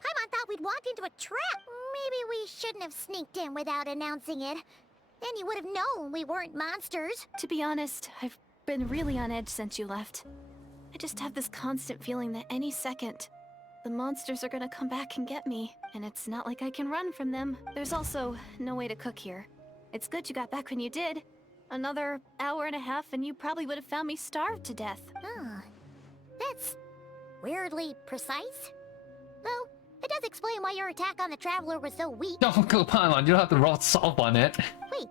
Paimon thought we'd walked into a trap. Maybe we shouldn't have sneaked in without announcing it. Then you would have known we weren't monsters. To be honest, I've been really on edge since you left. I just have this constant feeling that any second, the monsters are gonna come back and get me, and it's not like I can run from them. There's also no way to cook here. It's good you got back when you did. Another hour and a half and you probably would have found me starved to death. Oh, that's weirdly precise. Though, it does explain why your attack on the Traveler was so weak. Don't go Paimon, you don't have to roll salt on it. Wait,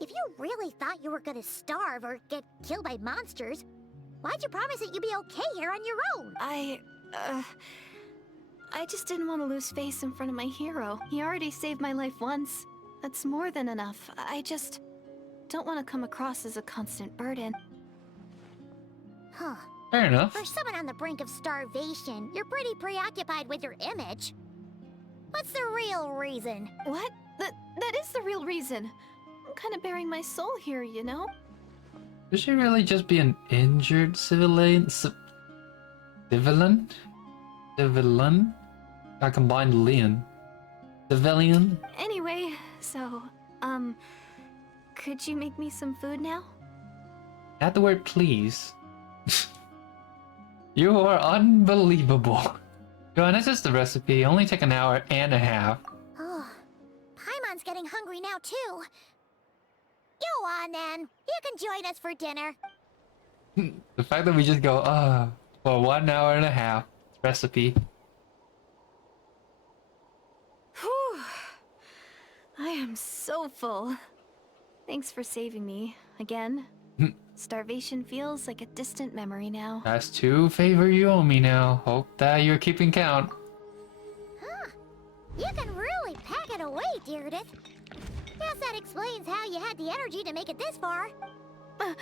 if you really thought you were gonna starve or get killed by monsters, why'd you promise that you'd be okay here on your own? I just didn't want to lose face in front of my hero. He already saved my life once. That's more than enough. I just don't want to come across as a constant burden. Huh. Fair enough. For someone on the brink of starvation, you're pretty preoccupied with your image. What's the real reason? What? That is the real reason. I'm kind of bearing my soul here, you know? Could she really just be an injured civilian? Civilian? Civilian? I combined Leon. Civilian? Anyway, so, could you make me some food now? Add the word please. You are unbelievable. Go on, that's just the recipe. Only take an hour and a half. Oh, Paimon's getting hungry now too. Go on then. You can join us for dinner. The fact that we just go, for 1 hour and a half recipe. Whew. I am so full. Thanks for saving me again. Starvation feels like a distant memory now. That's 2 favor you owe me now. Hope that you're keeping count. Huh. You can really pack it away, Deirdith. Guess that explains how you had the energy to make it this far. I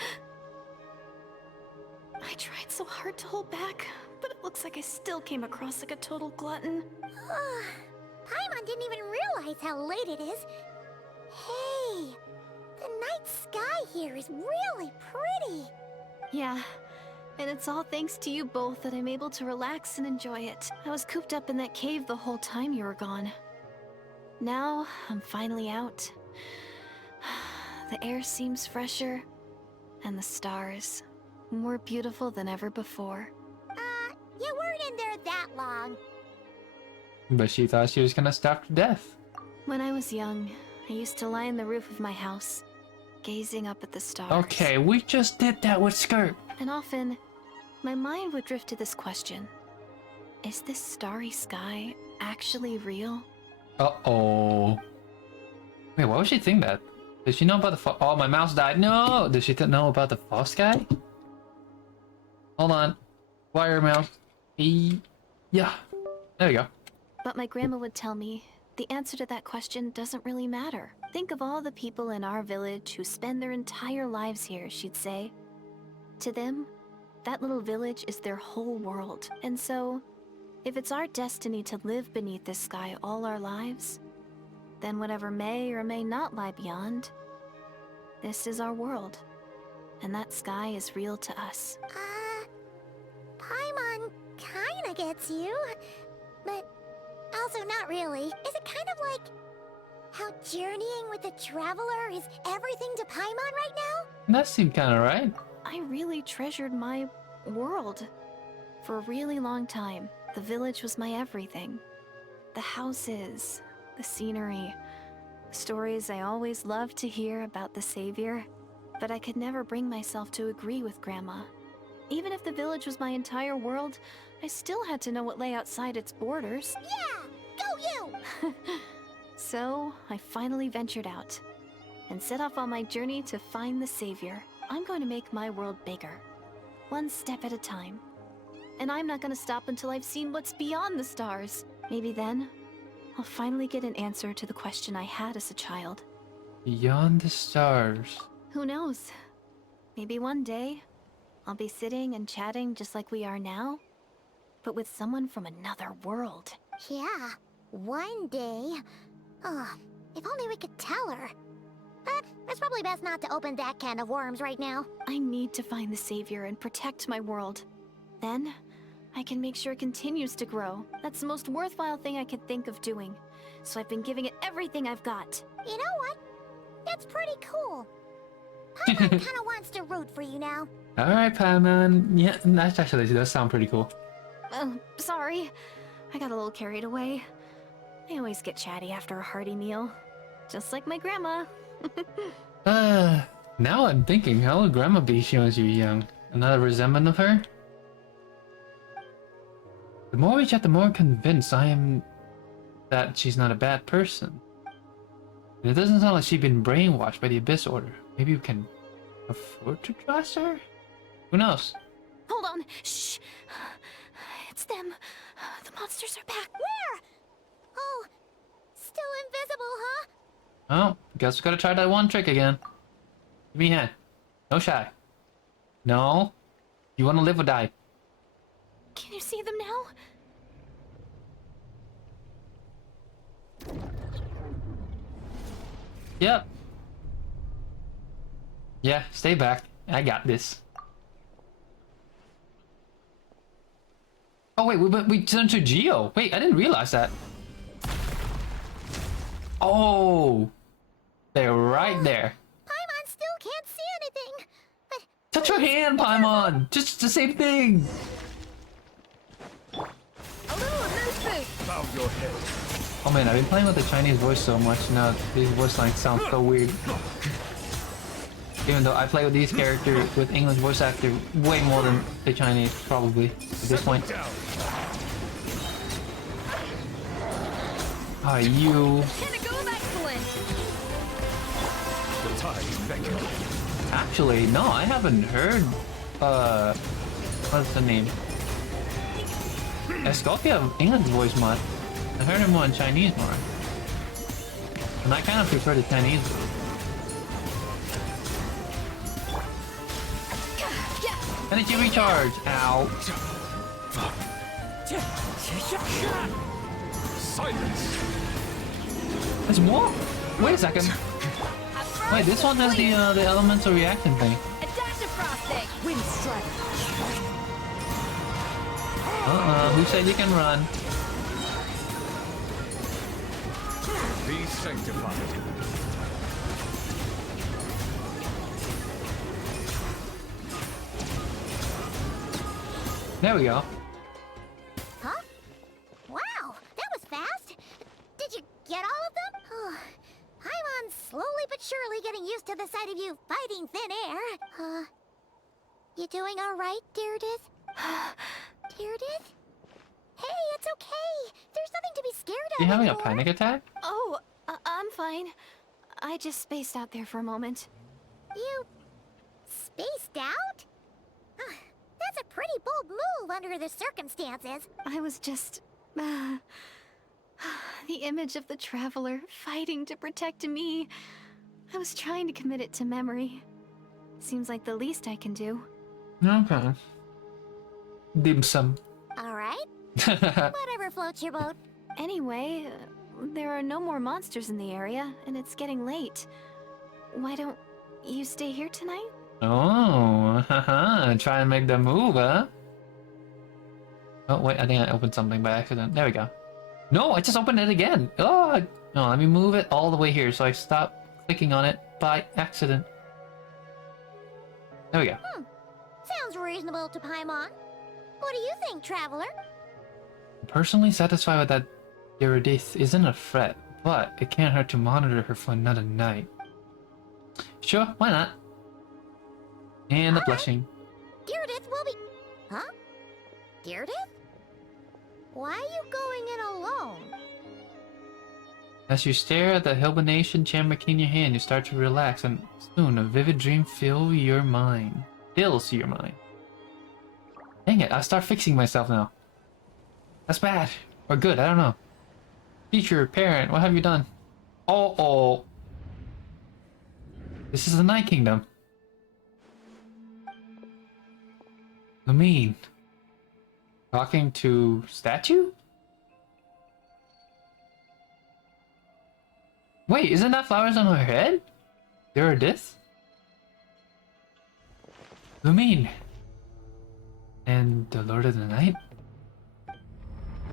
tried so hard to hold back, but it looks like I still came across like a total glutton. Paimon didn't even realize how late it is. Hey, the night sky here is really pretty. Yeah, and it's all thanks to you both that I'm able to relax and enjoy it. I was cooped up in that cave the whole time you were gone. Now, I'm finally out. The air seems fresher, and the stars more beautiful than ever before. You weren't in there that long. But she thought she was gonna starve to death. When I was young, I used to lie on the roof of my house, gazing up at the stars. Okay, we just did that with Skirt. And often, my mind would drift to this question. Is this starry sky actually real? Uh-oh. Wait, why would she think that? Did she know about the oh, my mouse died. No! Did she know about the false guy? Hold on. Wire mouse. Yeah. There you go. But my grandma would tell me, the answer to that question doesn't really matter. Think of all the people in our village who spend their entire lives here, she'd say. To them, that little village is their whole world. And so, if it's our destiny to live beneath this sky all our lives, then whatever may or may not lie beyond, this is our world. And that sky is real to us. Paimon kinda gets you, but also not really. Is it kind of like how journeying with the traveler is everything to Paimon right now? That seemed kinda right. I really treasured my world. For a really long time, the village was my everything. The houses, the scenery, stories I always loved to hear about the Savior. But I could never bring myself to agree with Grandma. Even if the village was my entire world, I still had to know what lay outside its borders. Yeah! Go you! So, I finally ventured out and set off on my journey to find the Savior. I'm going to make my world bigger, one step at a time. And I'm not going to stop until I've seen what's beyond the stars. Maybe then, I'll finally get an answer to the question I had as a child. Beyond the stars. Who knows? Maybe one day, I'll be sitting and chatting just like we are now, but with someone from another world. Yeah, one day. Oh, if only we could tell her. But it's probably best not to open that can of worms right now. I need to find the Savior and protect my world. Then, I can make sure it continues to grow. That's the most worthwhile thing I could think of doing. So I've been giving it everything I've got. You know what? That's pretty cool. Paimon kinda wants to root for you now. Alright, Paimon. Yeah, that actually does sound pretty cool. Sorry. I got a little carried away. I always get chatty after a hearty meal. Just like my grandma. Now I'm thinking, how would Grandma be she was you young? Another resentment of her? The more we chat, the more convinced I am that she's not a bad person. And it doesn't sound like she's been brainwashed by the Abyss Order. Maybe we can afford to trust her? Who knows? Hold on. Shh. It's them. The monsters are back. Where? Oh, still invisible, huh? Oh, guess we gotta try that one trick again. Give me a hand. No shy. No. You wanna live or die? Can you see them now? Yep. Yeah, stay back. I got this. Oh wait, we turned to Geo. Wait, I didn't realize that. Oh, they're right there. Paimon still can't see anything. But Touch your hand, Paimon. Just the same thing. bow your head. Oh man, I've been playing with the Chinese voice so much now. These voice lines sound so weird. Even though I play with these characters with English voice actor way more than the Chinese, probably at this point. Are you? The tides beckon. Actually, no, I haven't heard. What's the name? Escofia English voice much. I heard him more in Chinese more, and I kind of prefer the Chinese. Energy recharge. Ow. Silence. There's more. Wait a second. Wait, this one has the elemental reaction thing. A dash of frosting. Wind strike. Who said you can run? Be sanctified. There we go. Huh? Wow, that was fast. Did you get all of them? Paimon's slowly but surely getting used to the sight of you fighting thin air. You doing all right, Deirdith? Deirdith? Hey, it's okay. There's nothing to be scared of. You having a anymore. panic attack? Oh, I'm fine. I just spaced out there for a moment. You spaced out? That's a pretty bold move under the circumstances. I was just... the image of the Traveler fighting to protect me. I was trying to commit it to memory. Seems like the least I can do. Okay. Dim sum. All right. Whatever floats your boat. Anyway, there are no more monsters in the area, and it's getting late. Why don't you stay here tonight? Oh, haha, try and make the move, huh? Oh, wait, I think I opened something by accident. There we go. No, I just opened it again. Oh, no, let me move it all the way here so I stop clicking on it by accident. There we go. Sounds reasonable to Paimon. What do you think, Traveler? I'm personally satisfied with that Eurydice isn't a threat, but it can't hurt to monitor her for another night. Sure, why not? And the blushing. Deirdith will be... Huh? Deirdith? Why are you going in alone? As you stare at the hibernation chamber key in your hand, you start to relax, and soon a vivid dream fills your mind. Dang it, I start fixing myself now. That's bad. Or good, I don't know. Teacher, parent, what have you done? Oh. This is the Night Kingdom. Lumine. Talking to statue? Wait, isn't that flowers on her head? There are this? Lumine. And the Lord of the Night?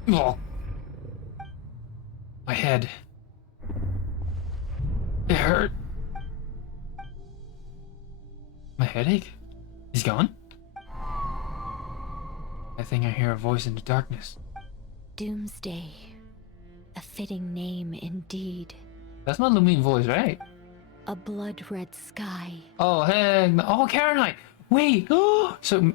Oh. My head. It hurt. My headache is gone? I think I hear a voice in the darkness. Doomsday. A fitting name indeed. That's not Lumine's voice, right? A blood-red sky. Oh, hey. Oh, Karenhite. Wait. Oh, so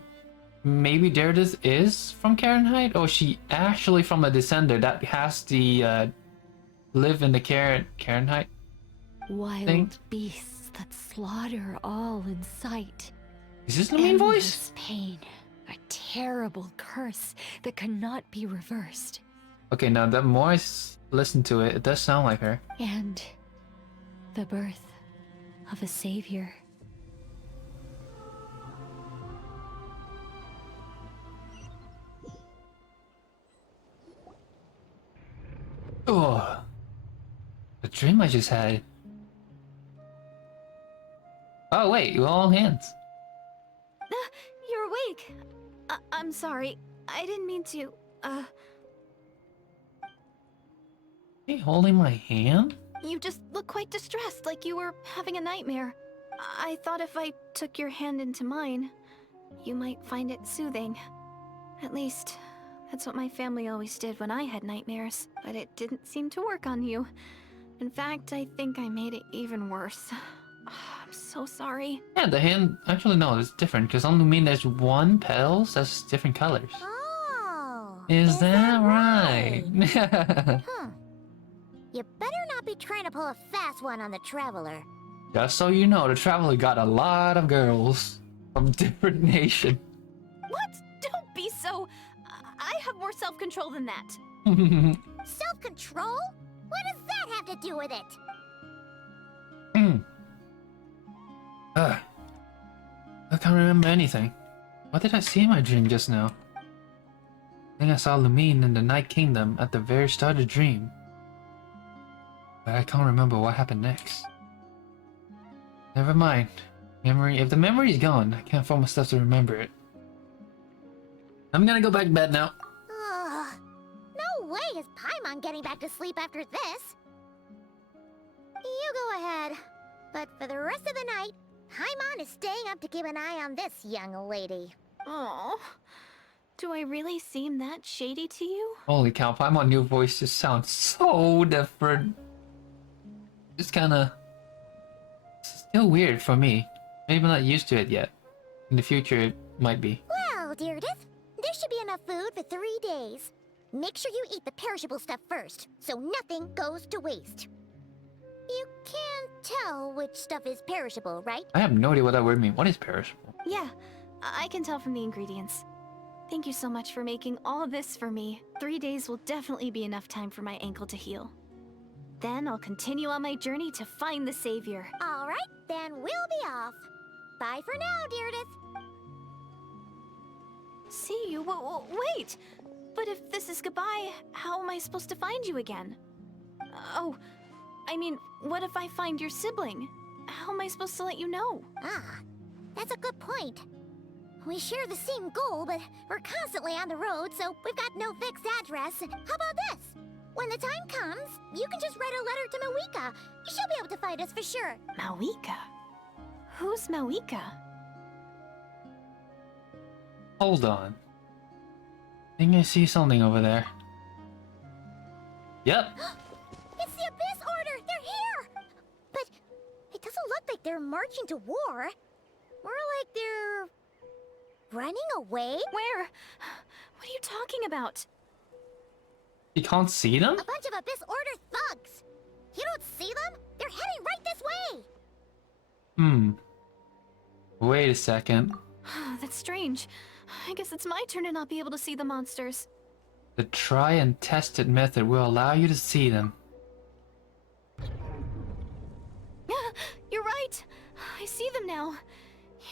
maybe Deirdith is from Karenhite? Or is she actually from a descender that has the live in the Karenhite Wild thing? beasts that slaughter all in sight. Is this Lumine's voice? Endless pain. A terrible curse that cannot be reversed. Okay, now the more I listen to it, it does sound like her. And the birth of a savior. Oh, the dream I just had. Oh wait, we're all hands. You're awake. I'm sorry. I didn't mean to, Hey, holding my hand? You just look quite distressed, like you were having a nightmare. I thought if I took your hand into mine, you might find it soothing. At least That's what my family always did when I had nightmares, but it didn't seem to work on you. In fact, I think I made it even worse. I'm so sorry. Yeah, the hand... Actually, no, it's different, because on Lumine there's one petals that's different colors. Oh. Is that right? Huh. You better not be trying to pull a fast one on the Traveler. Just so you know, the Traveler got a lot of girls from different nations. What? Don't be so... I have more self-control than that. Self-control? What does that have to do with it? I can't remember anything. What did I see in my dream just now? I think I saw Lumine in the Night Kingdom at the very start of the dream. But I can't remember what happened next. Never mind. Memory. If the memory is gone, I can't form myself to remember it. I'm gonna go back to bed now. No way is Paimon getting back to sleep after this. You go ahead. But for the rest of the night, Paimon is staying up to keep an eye on this young lady. Oh, do I really seem that shady to you? Holy cow, Paimon new voice just sounds so different. It's kinda... still weird for me. Maybe I'm not used to it yet. In the future, it might be. Well, Deirdith, there should be enough food for 3 days. Make sure you eat the perishable stuff first, so nothing goes to waste. You can't tell which stuff is perishable, right? I have no idea what that word means. What is perishable? Yeah, I can tell from the ingredients. Thank you so much for making all this for me. 3 days will definitely be enough time for my ankle to heal. Then I'll continue on my journey to find the savior. All right, then we'll be off. Bye for now, Deirdith. See you? Wait! But if this is goodbye, how am I supposed to find you again? Oh, I mean, what if I find your sibling? How am I supposed to let you know? Ah, that's a good point. We share the same goal, but we're constantly on the road, so we've got no fixed address. How about this? When the time comes, you can just write a letter to Mawika. She'll be able to find us for sure. Mawika? Who's Mawika? Hold on. I think I see something over there. Yep. It's the Abyss Order! They're here! But it doesn't look like they're marching to war. More like they're... running away? Where? What are you talking about? You can't see them? A bunch of Abyss Order thugs! You don't see them? They're heading right this way! Wait a second. That's strange. I guess it's my turn to not be able to see the monsters. The try and tested method will allow you to see them. You're right. I see them now.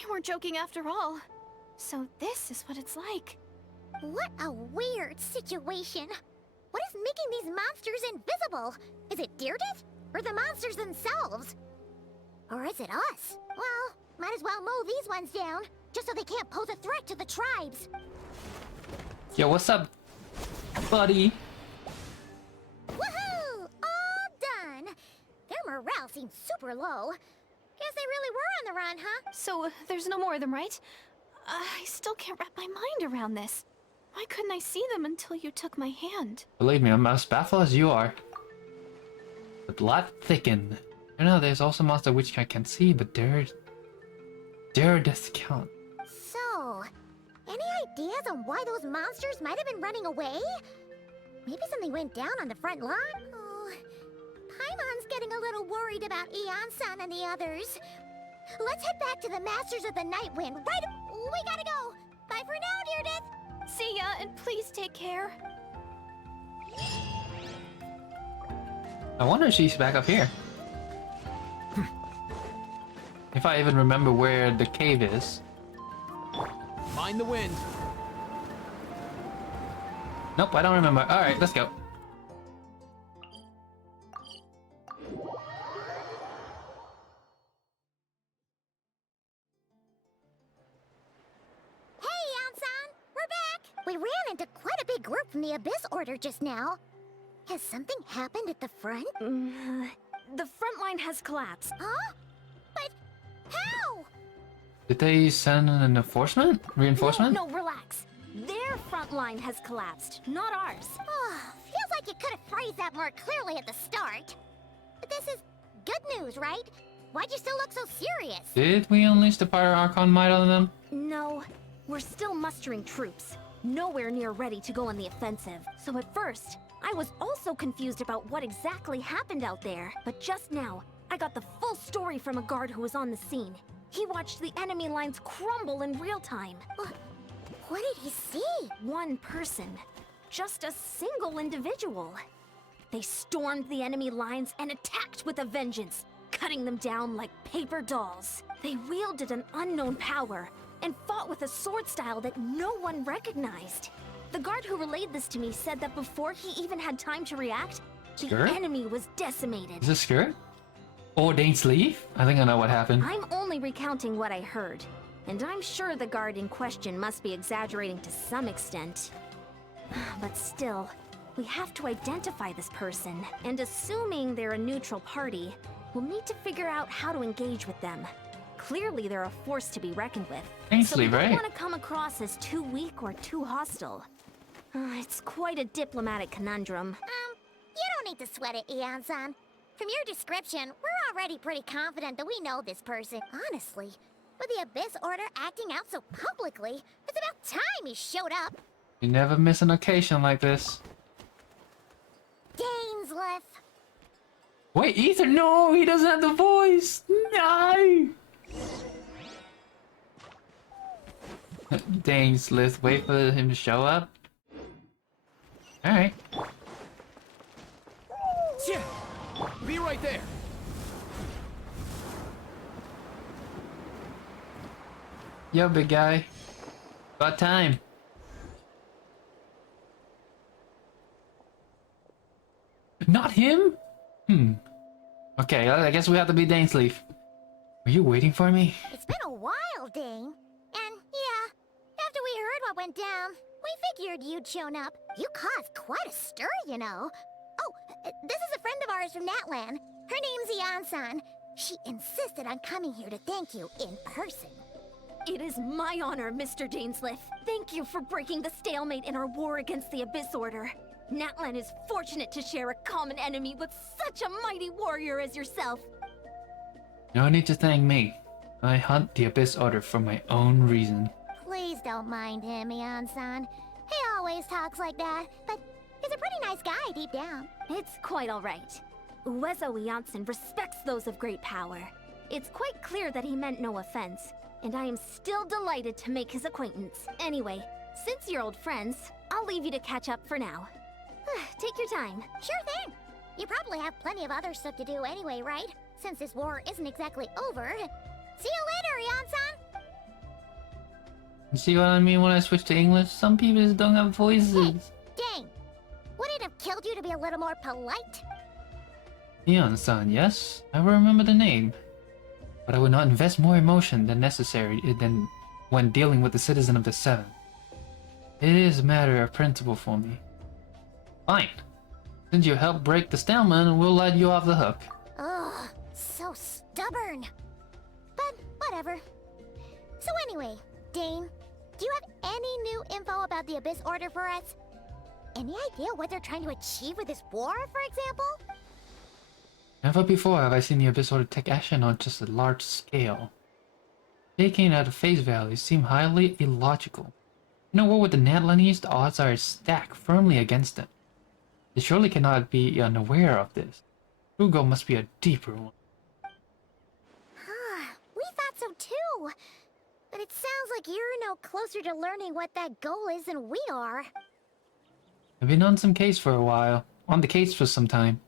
You weren't joking after all. So this is what it's like. What a weird situation. What is making these monsters invisible? Is it Deirdith? Or the monsters themselves? Or is it us? Well, might as well mow these ones down, just so they can't pose a threat to the tribes. Yo, what's up, buddy? Woohoo! All done! Their morale seems super low. Guess they really were on the run, huh? So there's no more of them, right? I still can't wrap my mind around this. Why couldn't I see them until you took my hand? Believe me, I'm as baffled as you are. The blood thickened. I know there's also monster which I can see, but they're discount. So, any ideas on why those monsters might have been running away? Maybe something went down on the front line? Oh, Paimon's getting a little worried about Eon-san and the others. Let's head back to the Masters of the Night Wind right... We gotta go! Bye for now, Deirdith! See ya, and please take care. I wonder if she's back up here. If I even remember where the cave is. Mind the wind. Nope, I don't remember. Alright, let's go. Hey, Eon-san! We're back! We ran into quite a big group from the Abyss Order just now. Has something happened at the front? The front line has collapsed. Huh? But how? Did they send an enforcement? Reinforcement? No, relax. Their front line has collapsed, not ours. Oh, feels like you could have phrased that more clearly at the start. But this is good news, right? Why'd you still look so serious? Did we unleash the Pyro Archon might on them? No, we're still mustering troops. Nowhere near ready to go on the offensive. So at first, I was also confused about what exactly happened out there. But just now, I got the full story from a guard who was on the scene. He watched the enemy lines crumble in real time. What did he see? One person. Just a single individual. They stormed the enemy lines and attacked with a vengeance, cutting them down like paper dolls. They wielded an unknown power and fought with a sword style that no one recognized. The guard who relayed this to me said that before he even had time to react, the enemy was decimated. Is this Skirt? Or Dane's Leaf? I think I know what happened. I'm only recounting what I heard, and I'm sure the guard in question must be exaggerating to some extent. But still, we have to identify this person, and assuming they're a neutral party, we'll need to figure out how to engage with them. Clearly, they're a force to be reckoned with. So we don't want to come across as too weak or too hostile. It's quite a diplomatic conundrum. You don't need to sweat it, Eon-san. From your description, we're already pretty confident that we know this person. Honestly, with the Abyss Order acting out so publicly, it's about time he showed up. You never miss an occasion like this. Dainsleif. Wait, Ether, no! He doesn't have the voice! No! Dainsleif, wait for him to show up. Alright. Yeah. Be right there. Yo, big guy. About time. Not him? Okay, I guess we have to be Dainsleif. Are you waiting for me? It's been a while, Dane. And yeah, after we heard what went down, we figured you'd shown up. You caused quite a stir, you know. Oh, this is a friend of ours from Natlan. Her name's Eon-san. She insisted on coming here to thank you in person. It is my honor, Mr. Dainsleif. Thank you for breaking the stalemate in our war against the Abyss Order. Natlan is fortunate to share a common enemy with such a mighty warrior as yourself. No need to thank me. I hunt the Abyss Order for my own reason. Please don't mind him, Eon-san. He always talks like that, but he's a pretty nice guy deep down. It's quite alright. Uezo Janssen respects those of great power. It's quite clear that he meant no offense, and I am still delighted to make his acquaintance. Anyway, since you're old friends, I'll leave you to catch up for now. Take your time. Sure thing. You probably have plenty of other stuff to do anyway, right? Since this war isn't exactly over. See you later, Eon-san! You see what I mean when I switch to English? Some people just don't have voices. Hey, dang! Would it have killed you to be a little more polite? Eon-san, yes? I will remember the name. But I would not invest more emotion than necessary than when dealing with the citizen of the Seven. It is a matter of principle for me. Fine. Since you helped break the stalemate, we'll let you off the hook. Ugh, so stubborn. But whatever. So anyway, Dane, do you have any new info about the Abyss Order for us? Any idea what they're trying to achieve with this war, for example? Never before have I seen the Abyss Order take action on just a large scale. Taking it at a face value seem highly illogical. In a war with the Natlanese, the odds are stacked firmly against them. They surely cannot be unaware of this. True goal must be a deeper one. We thought so too. But it sounds like you're no closer to learning what that goal is than we are. I've been on some case for a while. On the case for some time.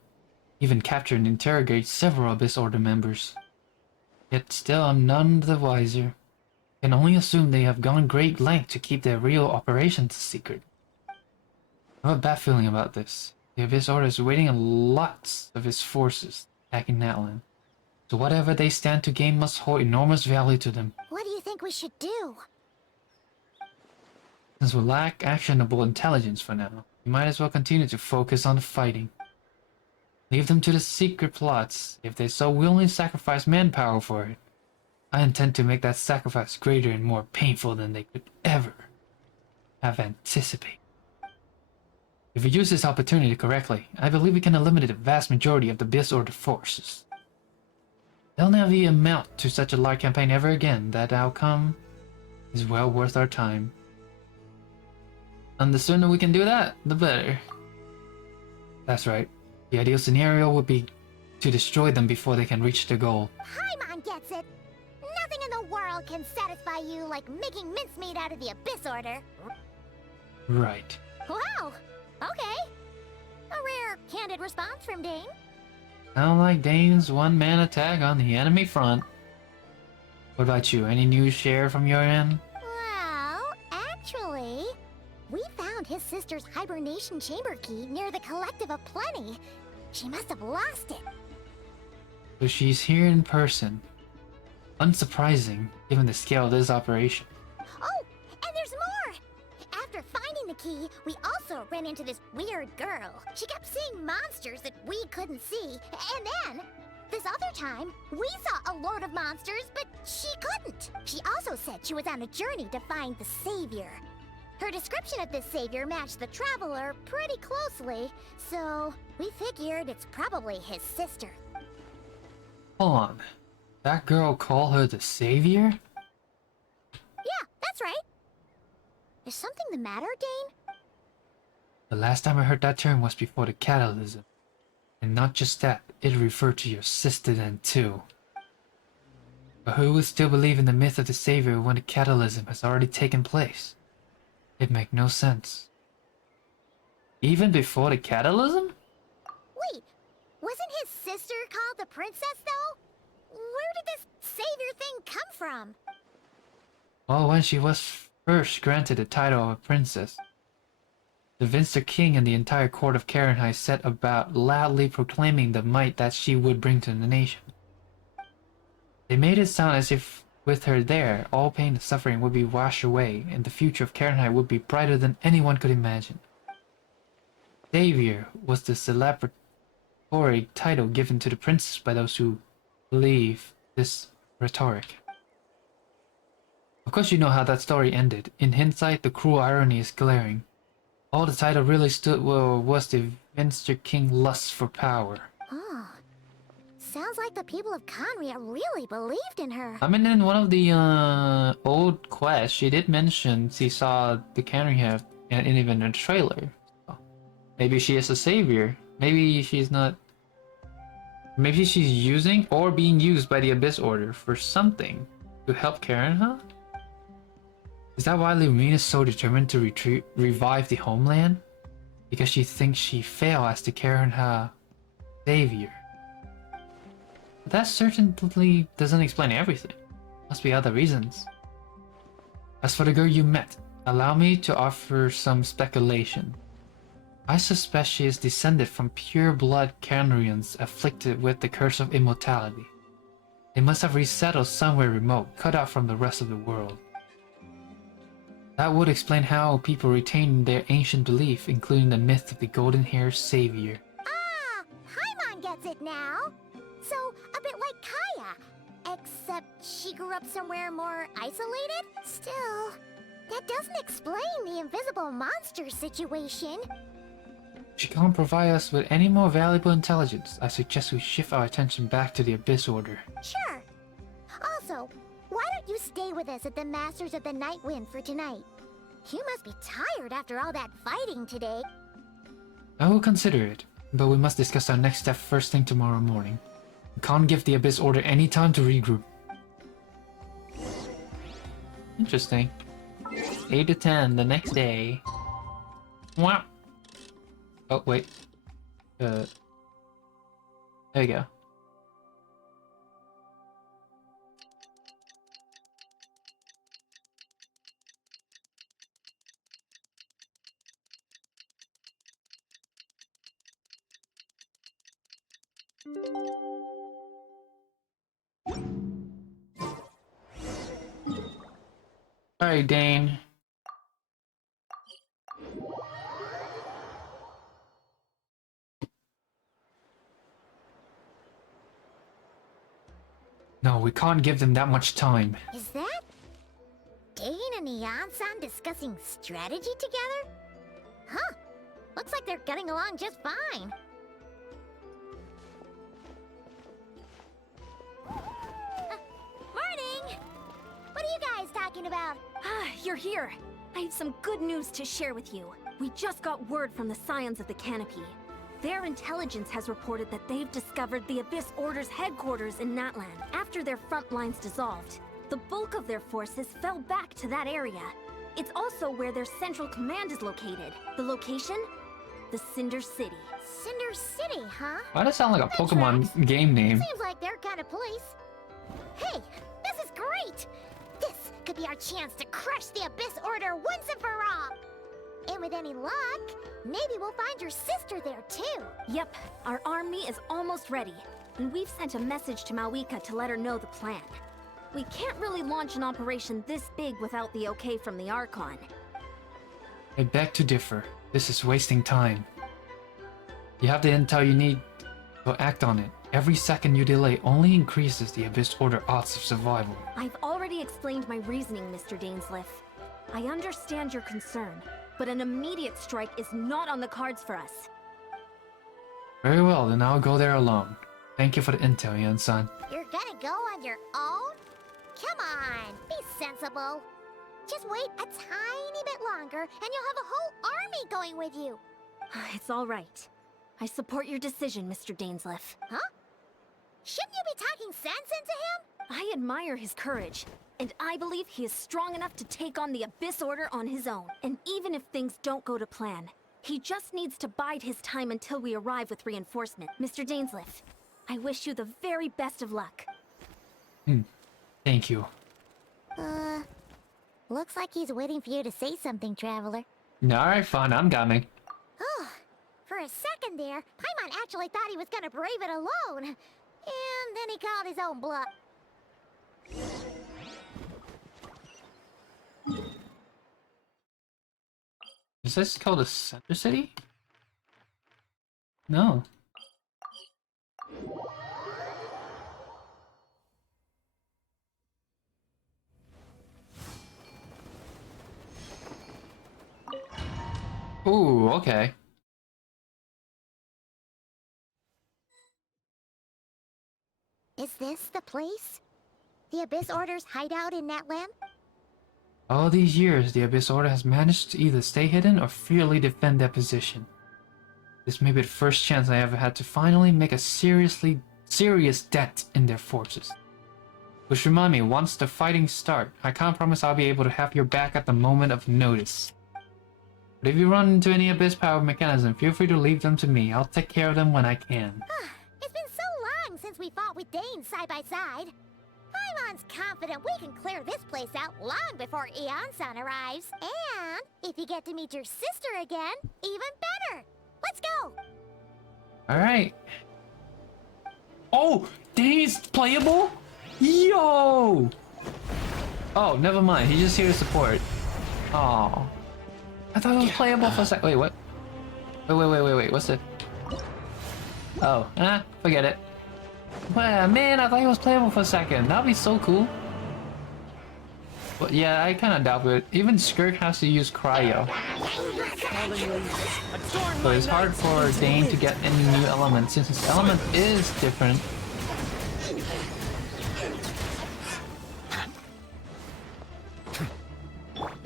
Even captured and interrogated several Abyss Order members. Yet still I'm none the wiser. Can only assume they have gone great length to keep their real operations a secret. I have a bad feeling about this. The Abyss Order is waiting in lots of its forces attacking Natlan. So whatever they stand to gain must hold enormous value to them. What do you think we should do? Since we lack actionable intelligence for now, we might as well continue to focus on the fighting. Leave them to the secret plots if they so willingly sacrifice manpower for it. I intend to make that sacrifice greater and more painful than they could ever have anticipated. If we use this opportunity correctly, I believe we can eliminate the vast majority of the Abyss Order forces. They'll never amount to such a large campaign ever again. That outcome is well worth our time. And the sooner we can do that, the better. That's right. The ideal scenario would be to destroy them before they can reach their goal. Paimon gets it. Nothing in the world can satisfy you like making mincemeat out of the Abyss Order. Right. Wow. Okay. A rare, candid response from Dane. Sound like Dane's one-man attack on the enemy front. What about you? Any news share from your end? Well, actually, we found his sister's hibernation chamber key near the Collective of Plenty. She must have lost it. So she's here in person. Unsurprising, given the scale of this operation. Oh, and there's more! After finding the key, we also ran into this weird girl. She kept seeing monsters that we couldn't see, and then, this other time, we saw a lord of monsters, but she couldn't. She also said she was on a journey to find the Savior. Her description of this Savior matched the Traveler pretty closely, so we figured it's probably his sister. Hold on. That girl call her the Savior? Yeah, that's right. Is something the matter, Dane? The last time I heard that term was before the Catalysm. And not just that, it referred to your sister then too. But who would still believe in the myth of the Savior when the Catalysm has already taken place? It makes no sense. Even before the Catalysm? Wait, wasn't his sister called the Princess, though? Where did this Savior thing come from? Well, when she was first granted the title of a princess, the Vinster King and the entire court of Karenhai set about loudly proclaiming the might that she would bring to the nation. They made it sound as if with her there, all pain and suffering would be washed away, and the future of Karenhai would be brighter than anyone could imagine. Savior was the celebratory title given to the princess by those who believe this rhetoric. Of course you know how that story ended. In hindsight, the cruel irony is glaring. All the title really stood for was the Vinster King lust for power. Oh, sounds like the people of Conria really believed in her. I mean, in one of the old quests, she did mention she saw the Karenhai and even in the trailer. So maybe she is a savior. Maybe she's not. Maybe she's using or being used by the Abyss Order for something to help Karenhai? Is that why Lumina is so determined to revive the homeland? Because she thinks she failed as the Karenhai savior? But that certainly doesn't explain everything. Must be other reasons. As for the girl you met, allow me to offer some speculation. I suspect she is descended from pure-blood Canrians afflicted with the curse of immortality. They must have resettled somewhere remote, cut out from the rest of the world. That would explain how people retain their ancient belief, including the myth of the golden-haired savior. Ah, Paimon gets it now. So, a bit like Kaya, except she grew up somewhere more isolated? Still, that doesn't explain the invisible monster situation. She can't provide us with any more valuable intelligence. I suggest we shift our attention back to the Abyss Order. Sure. Also, why don't you stay with us at the Masters of the Night Wind for tonight? You must be tired after all that fighting today. I will consider it, but we must discuss our next step first thing tomorrow morning. We can't give the Abyss Order any time to regroup. Interesting. 8 to 10 the next day. Wow. Oh, wait. There you go. Alright, Dane. No, we can't give them that much time. Is that... Pain and Eon-san discussing strategy together? Huh. Looks like they're getting along just fine. Morning! What are you guys talking about? Ah, you're here. I have some good news to share with you. We just got word from the Scions of the Canopy. Their intelligence has reported that they've discovered the Abyss Order's headquarters in Natlan. After their front lines dissolved, the bulk of their forces fell back to that area. It's also where their central command is located. The location? The Cinder City. Cinder City, huh? Why does it sound like a Pokemon game name? Seems like their kind of place. Hey, this is great! This could be our chance to crush the Abyss Order once and for all! And with any luck, maybe we'll find your sister there too. Yep, our army is almost ready. And we've sent a message to Malwika to let her know the plan. We can't really launch an operation this big without the okay from the Archon. I beg to differ. This is wasting time. You have the intel you need, so act on it. Every second you delay only increases the Abyss Order odds of survival. I've already explained my reasoning, Mr. Dainsleif. I understand your concern, but an immediate strike is not on the cards for us. Very well, then I'll go there alone. Thank you for the intel, Yan-san. You're gonna go on your own? Come on, be sensible. Just wait a tiny bit longer, and you'll have a whole army going with you. It's all right. I support your decision, Mr. Dainsleif. Huh? Shouldn't you be talking sense into him? I admire his courage, and I believe he is strong enough to take on the Abyss Order on his own. And even if things don't go to plan, he just needs to bide his time until we arrive with reinforcement. Mr. Dainsleif, I wish you the very best of luck. Thank you. Looks like he's waiting for you to say something, Traveler. Alright, fine, I'm coming. Oh, for a second there, Paimon actually thought he was gonna brave it alone. And then he called his own bluff. Is this called a Center City? No. Ooh, okay. Is this the place? The Abyss Order's hideout in Natlan? All these years, the Abyss Order has managed to either stay hidden or fearlessly defend their position. This may be the first chance I ever had to finally make a serious dent in their forces. Which remind me, once the fighting start, I can't promise I'll be able to have your back at the moment of notice. But if you run into any Abyss power mechanism, feel free to leave them to me. I'll take care of them when I can. It's been so long since we fought with Dane side by side. Paimon's confident we can clear this place out long before Eon-san arrives. And if you get to meet your sister again, even better. Let's go! Alright. Oh! Dane's playable? Yo! Oh, never mind. He's just here to support. Oh. I thought it was playable for a sec. Wait, what? Wait. What's it? Oh, forget it. Well, man, I thought he was playable for a second. That'd be so cool. But yeah, I kind of doubt it. Even Skirk has to use cryo. So it's hard for Dane to get any new element since his element is different.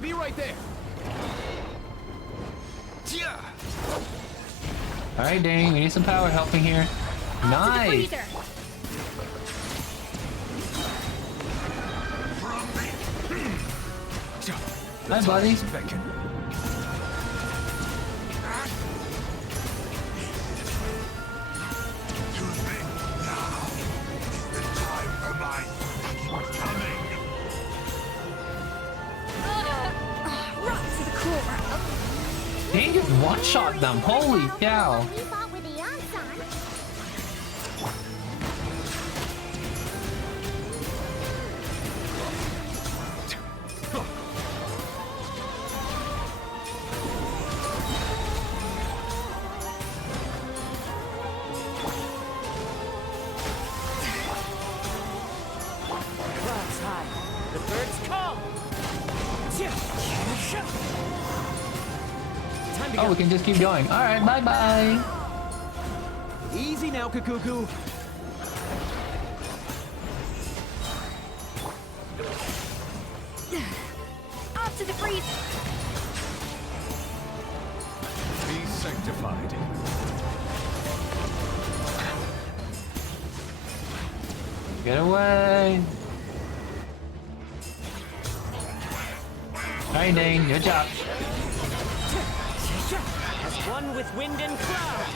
Be right there. Alright, Dane, we need some power helping here. Nice! Hi, buddy. Dane just one-shot them, holy cow! We fought with Eon-san. Clouds high, the birds come! Time to Oh, go. we can just keep going. Alright, bye-bye. Easy now, Kakuku. Off to the freeze! Be sanctified. Get away. Alright, Dane, good job. As one with wind and cloud.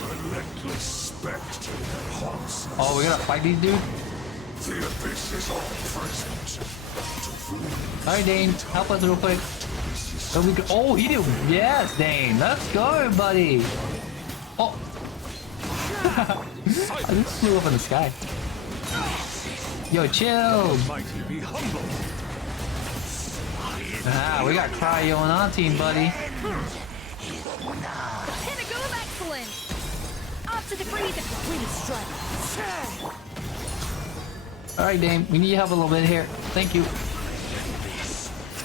Relentless spectre that haunts us. Oh, we gotta fight these dudes? The abyss is all present. To flee, Alright, Dane, help us real quick. So we can, oh, he did. Yes, Dane. Let's go, buddy. Oh. I just flew up in the sky. Yo, chill. Mighty be humble. Ah, we got Cryo on our team, buddy. Pinnacle of excellence! Off to the freeze! Wind strike. Alright, Dane. We need your help a little bit here. Thank you.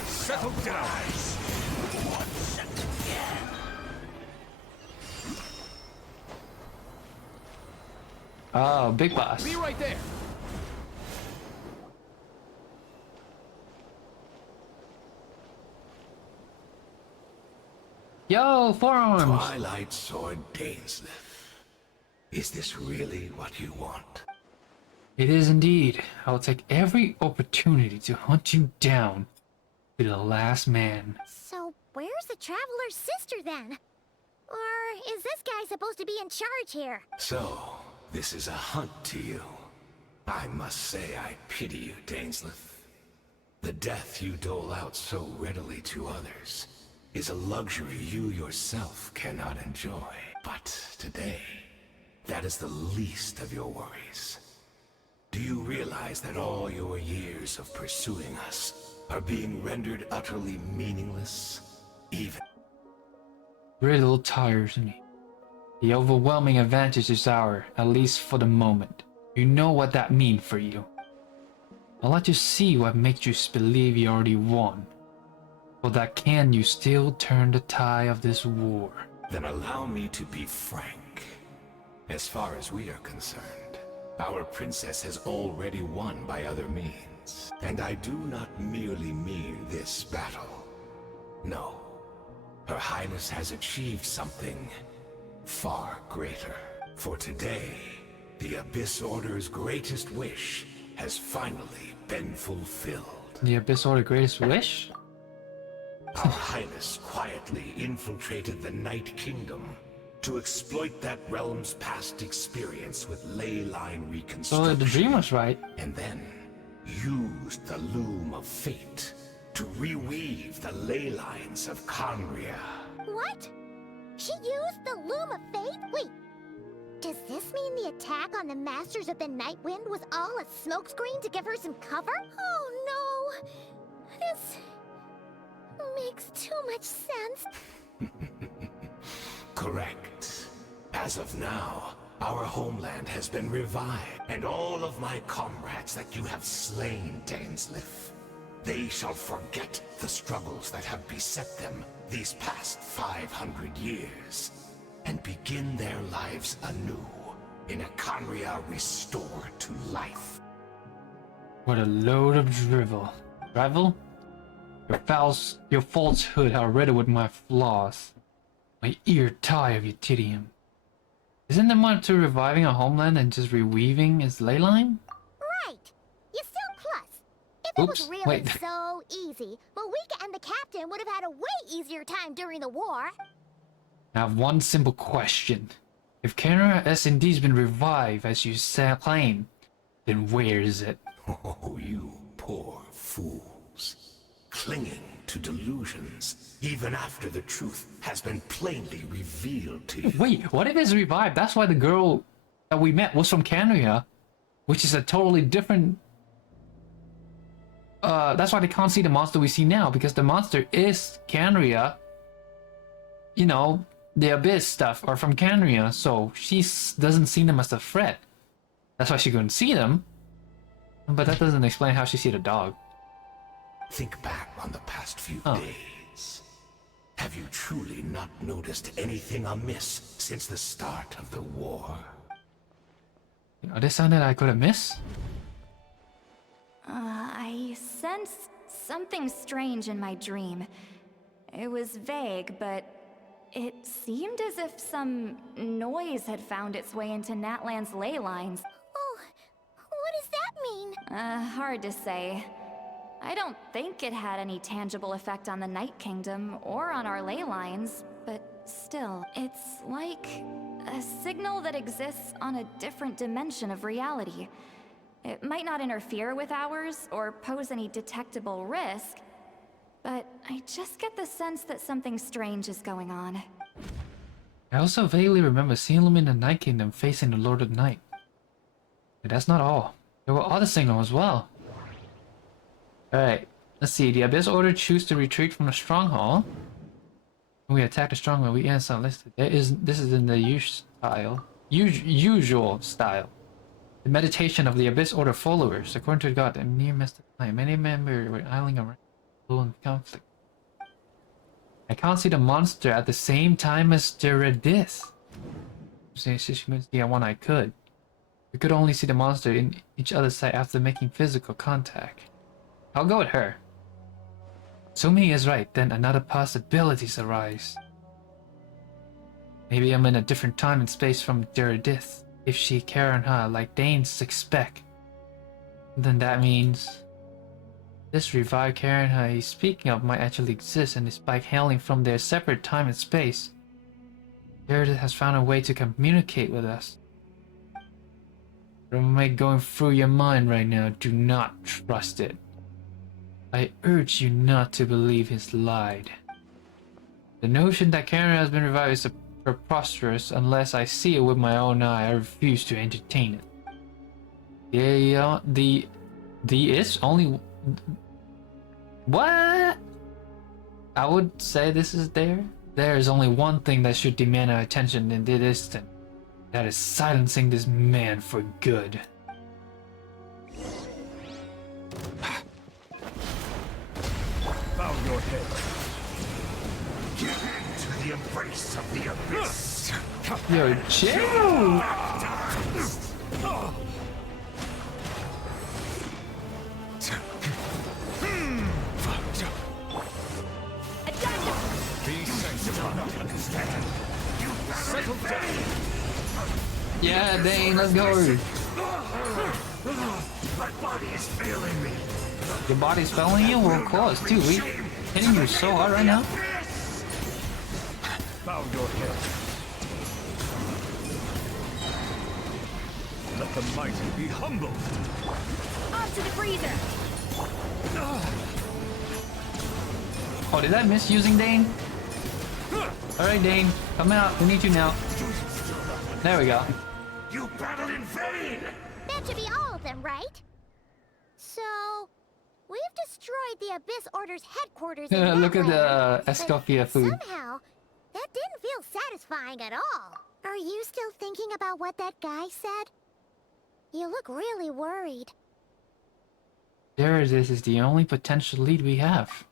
Settle down. Oh, big boss. Be right there. Yo, forearms. Twilight Sword Dainsleif. Is this really what you want? It is indeed. I will take every opportunity to hunt you down to the last man. So, where's the Traveler's sister then? Or is this guy supposed to be in charge here? So, this is a hunt to you. I must say I pity you, Dainsleif. The death you dole out so readily to others is a luxury you yourself cannot enjoy. But today, that is the least of your worries. Do you realize that all your years of pursuing us are being rendered utterly meaningless? Even Riddle tires me. The overwhelming advantage is ours, at least for the moment. You know what that means for you. I'll let you see what makes you believe you already won. Or that can you still turn the tide of this war? then allow me to be frank. As far as we are concerned, our princess has already won by other means. And I do not merely mean this battle. No. Her Highness has achieved something far greater. For today, the Abyss Order's greatest wish has finally been fulfilled. The Abyss Order greatest wish? Our Highness quietly infiltrated the Night Kingdom to exploit that realm's past experience with ley line So reconstruction. the dream was right. And then used the Loom of Fate to reweave the ley lines of Conria. What? She used the Loom of Fate? Wait, does this mean the attack on the Masters of the Night Wind was all a smokescreen to give her some cover? Oh no! This makes too much sense. Correct. As of now, our homeland has been revived, and all of my comrades that you have slain, Dainsleif, they shall forget the struggles that have beset them these past 500 years, and begin their lives anew in a Conria restored to life. What a load of drivel. Drivel? Your falsehood are riddled with my flaws. My ear tired of your tedium. Isn't there more to reviving a homeland than just reweaving its ley line? Right! You still plus. If it was Oops, really wait. so easy, Malika and the captain would have had a way easier time during the war. I have one simple question. If Canada S&D's been revived as you claim, then where is it? Oh, you poor fools. Clinging to delusions, even after the truth has been plainly revealed to you. Wait, what if it's revived? That's why the girl that we met was from Canada, which is a totally different... that's why they can't see the monster we see now, because the monster is Canria. You know, the Abyss stuff are from Canria, so she doesn't see them as a threat. That's why she couldn't see them. But that doesn't explain how she see the dog. Think back on the past few days. Have you truly not noticed anything amiss since the start of the war? Are there something I could have missed? I sensed something strange in my dream. It was vague, but it seemed as if some noise had found its way into Natlan's ley lines. Oh, what does that mean? Hard to say. I don't think it had any tangible effect on the Night Kingdom or on our ley lines, but still, it's like a signal that exists on a different dimension of reality. It might not interfere with ours or pose any detectable risk, but I just get the sense that something strange is going on. I also vaguely remember seeing them in the Night Kingdom facing the Lord of Night. But that's not all. There were other signals as well. Alright, let's see. The Abyss Order choose to retreat from the stronghold. When we attack the stronghold, we end some listed. This is in the usual style. The meditation of the Abyss Order followers, according to God, and near missed time. Many members were idling around in conflict. I can't see the monster at the same time as Jaredith. The one I could. We could only see the monster in each other's sight after making physical contact. I'll go with her. Sumi is right, then another possibilities arise. Maybe I'm in a different time and space from Jaredith. If she Karen her like Danes expect, then that means this revived Karen her he's speaking of might actually exist and despite hailing from their separate time and space, Jaredith has found a way to communicate with us. What am I going through your mind right now? Do not trust it. I urge you not to believe his lied. The notion that Karen has been revived is preposterous unless I see it with my own eye. I refuse to entertain it. The is only what? I would say this is there. There is only one thing that should demand our attention in this instant. That is silencing this man for good. Bow your head. Give in to the embrace of the abyss. Yo, chill! Be sanctified. Settle down. Yeah, Dane, let's go. My body is failing me. Your body's failing you? Well, of course, dude. We hitting you so hard right now. Bow your head. Let the mighty be humbled. Off to the freezer! Oh, did I miss using Dane? Alright, Dane, come out. We need you now. There we go. You battle in vain. That should be all of them, right? So, we've destroyed the Abyss Order's headquarters in Look at Natlan, the Escoffier food. somehow, that didn't feel satisfying at all. Are you still thinking about what that guy said? You look really worried. This is the only potential lead we have.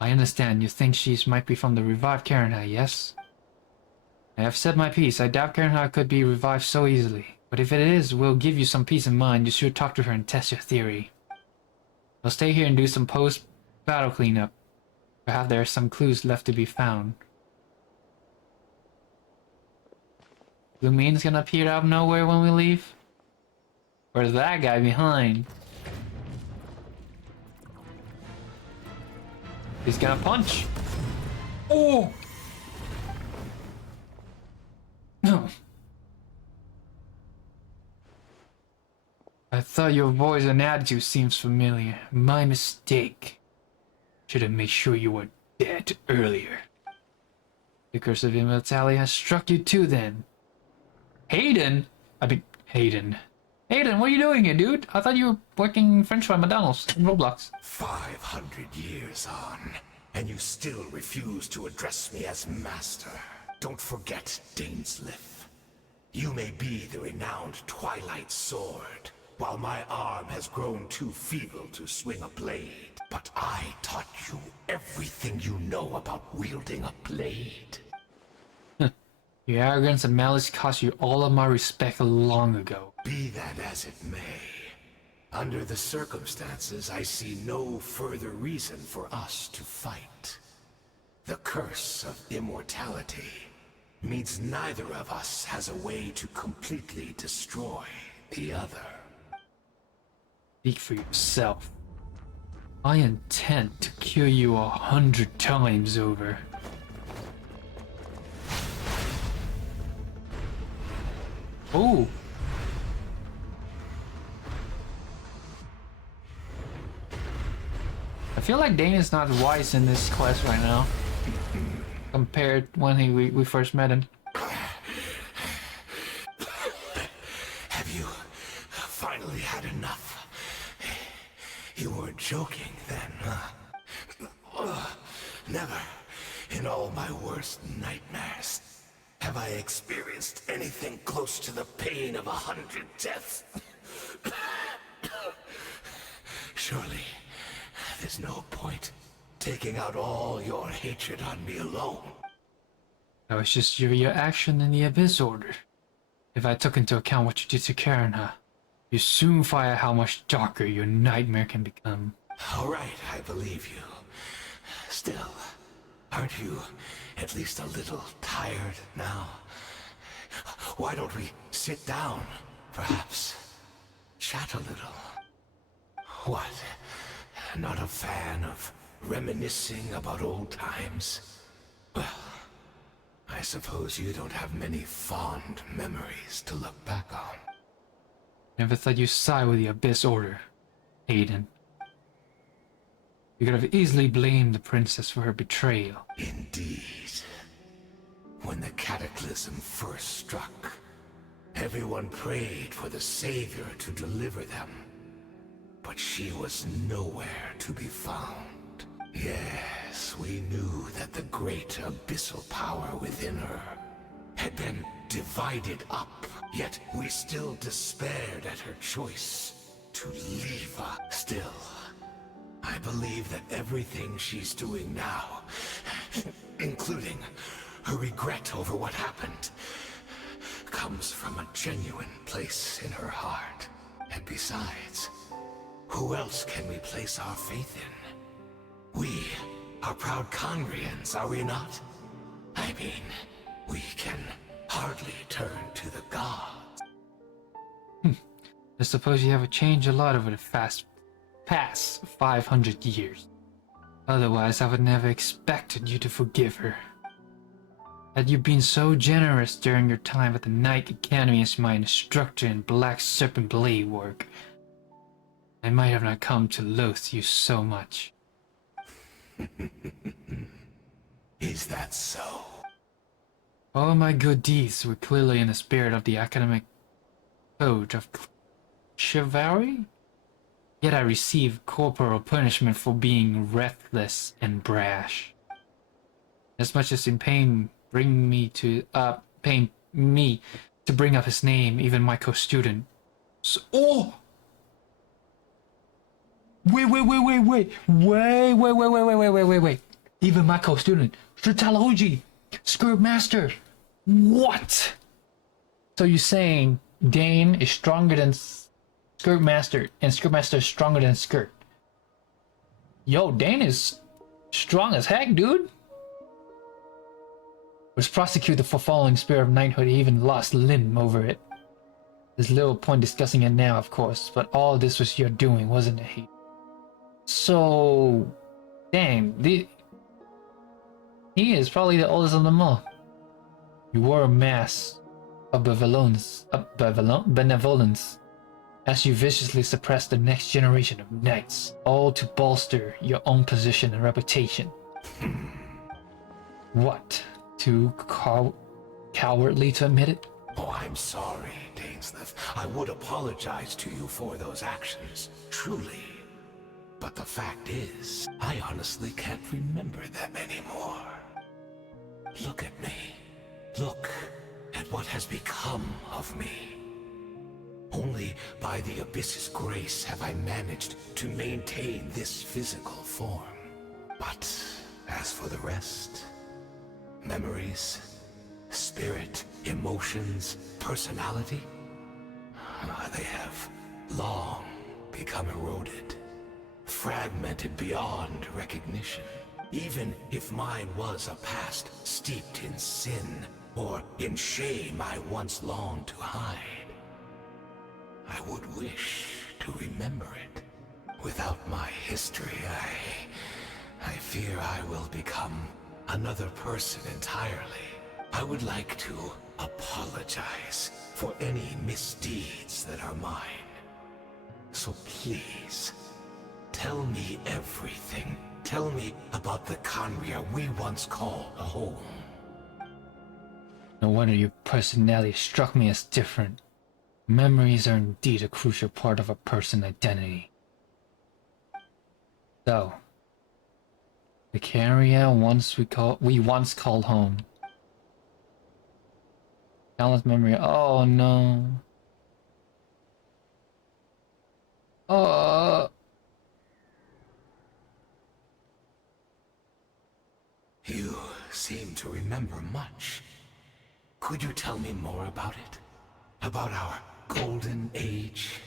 I understand you think she might be from the revived Karenha, yes? I have said my piece. I doubt Karenha could be revived so easily. But if it is, we'll give you some peace of mind. You should talk to her and test your theory. We'll stay here and do some post-battle cleanup. Perhaps there are some clues left to be found. Blue Mean's gonna appear out of nowhere when we leave? Or is that guy behind? He's gonna punch. Oh! No. I thought your voice and attitude seems familiar. My mistake. Should have made sure you were dead earlier. The curse of immortality has struck you too then. Hayden? Hayden. Hayden, what are you doing here, dude? I thought you were working French fry McDonald's in Roblox. 500 years on, and you still refuse to address me as master. Don't forget, Daneslith. You may be the renowned Twilight Sword, while my arm has grown too feeble to swing a blade. But I taught you everything you know about wielding a blade. Your arrogance and malice cost you all of my respect long ago. Be that as it may, under the circumstances, I see no further reason for us to fight. The curse of immortality means neither of us has a way to completely destroy the other. Speak for yourself. I intend to kill you 100 times over. Oh! I feel like Dane is not wise in this quest right now, compared when we first met him. Have you finally had enough? You weren't joking then, huh? Never, in all my worst nightmares, have I experienced anything close to the pain of 100 deaths. Surely, there's no point taking out all your hatred on me alone. That was just your action in the Abyss Order. If I took into account what you did to Karina, you soon find out how much darker your nightmare can become. All right, I believe you. Still, aren't you at least a little tired now? Why don't we sit down, perhaps? Chat a little. What? Not a fan of reminiscing about old times? Well, I suppose you don't have many fond memories to look back on. Never thought you'd side with the Abyss Order, Aiden. You could have easily blamed the princess for her betrayal. Indeed. When the cataclysm first struck, everyone prayed for the Savior to deliver them. But she was nowhere to be found. Yes, we knew that the great abyssal power within her had been divided up, yet we still despaired at her choice to leave us. Still, I believe that everything she's doing now, including her regret over what happened, comes from a genuine place in her heart. And besides, who else can we place our faith in? We are proud Conrians, are we not? I mean, we can hardly turn to the gods. I suppose you have changed a lot over the past 500 years. Otherwise, I would never expected you to forgive her. Had you been so generous during your time at the Knight Academy as my instructor in Black Serpent Blade work, I might have not come to loathe you so much. Is that so? All my good deeds were clearly in the spirit of the academic code of chivalry, yet I received corporal punishment for being reckless and brash. As much as in pain me to bring up his name, even my co-student. So, oh! Wait. Even my co-student, Shritaloji, Skirt Master. What? So you're saying Dane is stronger than Skirt Master, and Skirt Master is stronger than Skirt? Yo, Dane is strong as heck, dude. Was prosecuted for following Spirit of Knighthood. He even lost limb over it. There's little point discussing it now, of course, but all this was your doing, wasn't it? So, dang, he is probably the oldest of them all. You wore a mask of benevolence as you viciously suppressed the next generation of knights, all to bolster your own position and reputation. What? Too cowardly to admit it? Oh, I'm sorry, Dainsleif. I would apologize to you for those actions, truly. But the fact is, I honestly can't remember them anymore. Look at me. Look at what has become of me. Only by the Abyss's grace have I managed to maintain this physical form. But as for the rest, memories, spirit, emotions, personality, they have long become eroded, fragmented beyond recognition. Even if mine was a past steeped in sin or in shame I once longed to hide, I would wish to remember it. Without my history, I fear I will become another person entirely. I would like to apologize for any misdeeds that are mine. So please, tell me everything. Tell me about the Khaenri'ah we once called a home. No wonder your personality struck me as different. Memories are indeed a crucial part of a person's identity. So, the Khaenri'ah we once called home. Countless memory. Oh no. You seem to remember much. Could you tell me more about it? About our golden age?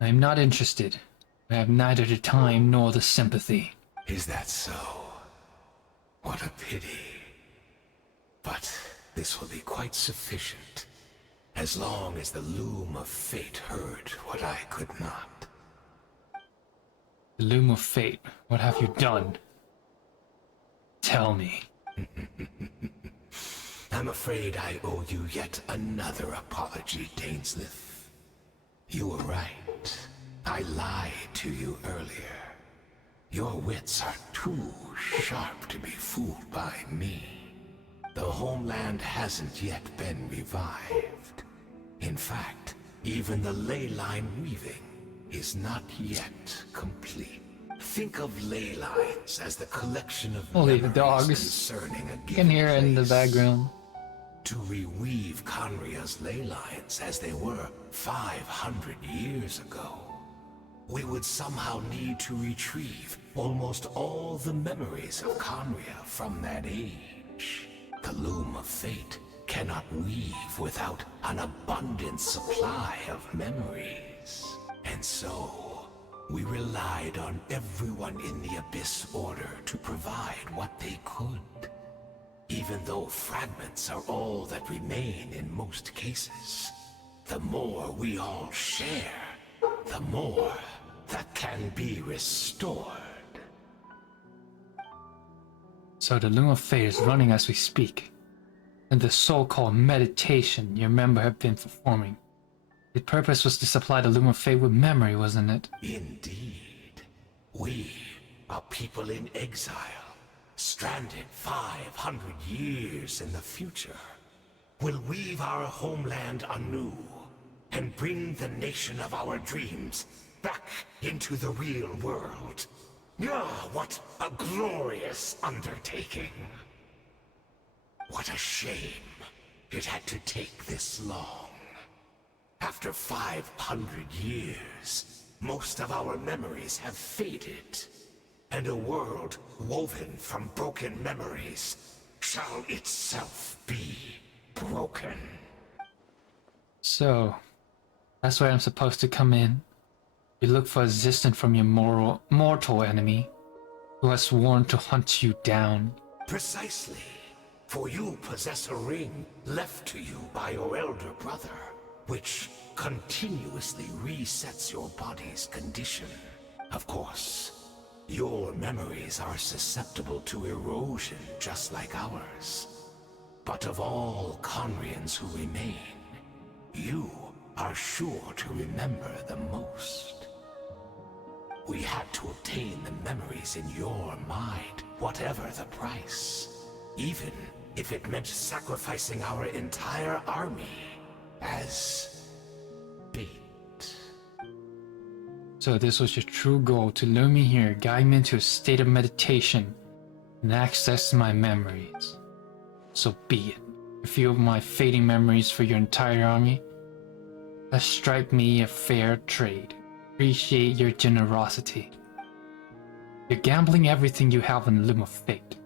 I am not interested. I have neither the time nor the sympathy. Is that so? What a pity. But this will be quite sufficient, as long as the loom of fate heard what I could not. The loom of fate, what have you done? Tell me. I'm afraid I owe you yet another apology, Dainsleif. You were right. I lied to you earlier. Your wits are too sharp to be fooled by me. The homeland hasn't yet been revived. In fact, even the ley line weaving is not yet complete. Think of ley lines as the collection of Holy memories dogs. concerning a You given can hear it in the place. background. To reweave Khaenri'ah's ley lines as they were 500 years ago, we would somehow need to retrieve almost all the memories of Khaenri'ah from that age. The loom of fate cannot weave without an abundant supply of memories. And so, we relied on everyone in the Abyss Order to provide what they could. Even though fragments are all that remain in most cases, the more we all share, the more that can be restored. So the Loom of Fate is running as we speak. And the so-called meditation you remember have been performing. The purpose was to supply the Loom of Fate with memory, wasn't it? Indeed. We are people in exile, stranded 500 years in the future. We'll weave our homeland anew and bring the nation of our dreams back into the real world. Ah, what a glorious undertaking. What a shame it had to take this long. After 500 years, most of our memories have faded, and a world woven from broken memories shall itself be broken. So, that's where I'm supposed to come in. You look for assistance from your mortal enemy, who has sworn to hunt you down. Precisely. For you possess a ring left to you by your elder brother, which continuously resets your body's condition. Of course, your memories are susceptible to erosion just like ours. But of all Khaenri'ahs who remain, you are sure to remember the most. We had to obtain the memories in your mind, whatever the price. Even if it meant sacrificing our entire army as bait. So this was your true goal, to lure me here, guide me into a state of meditation, and access my memories. So be it. If you have my fading memories for your entire army, strike me a fair trade. Appreciate your generosity. You're gambling everything you have on the Loom of Fate.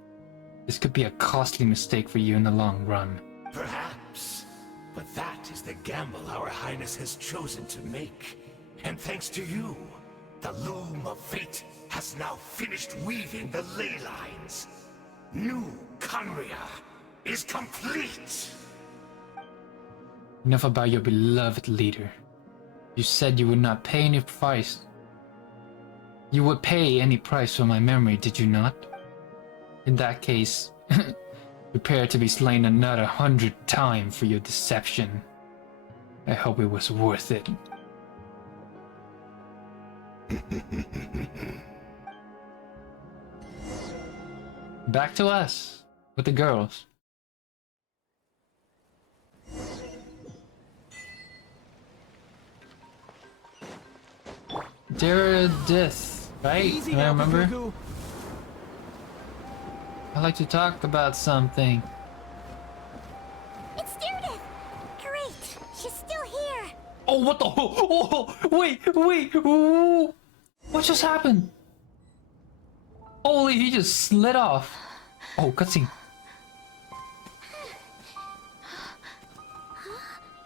This could be a costly mistake for you in the long run. Perhaps. But that is the gamble our Highness has chosen to make. And thanks to you, the Loom of Fate has now finished weaving the ley lines. New Conria is complete! Enough about your beloved leader. You said you would not pay any price. You would pay any price for my memory, did you not? In that case, prepare to be slain another 100 times for your deception. I hope it was worth it. Back to us, with the girls. Death, right? Easy Can I now, remember? Cuckoo. I'd like to talk about something. It's Deirdre! Great! She's still here! Oh, what the? Oh, wait! Ooh. What just happened? Holy, he just slid off. Oh, cutscene.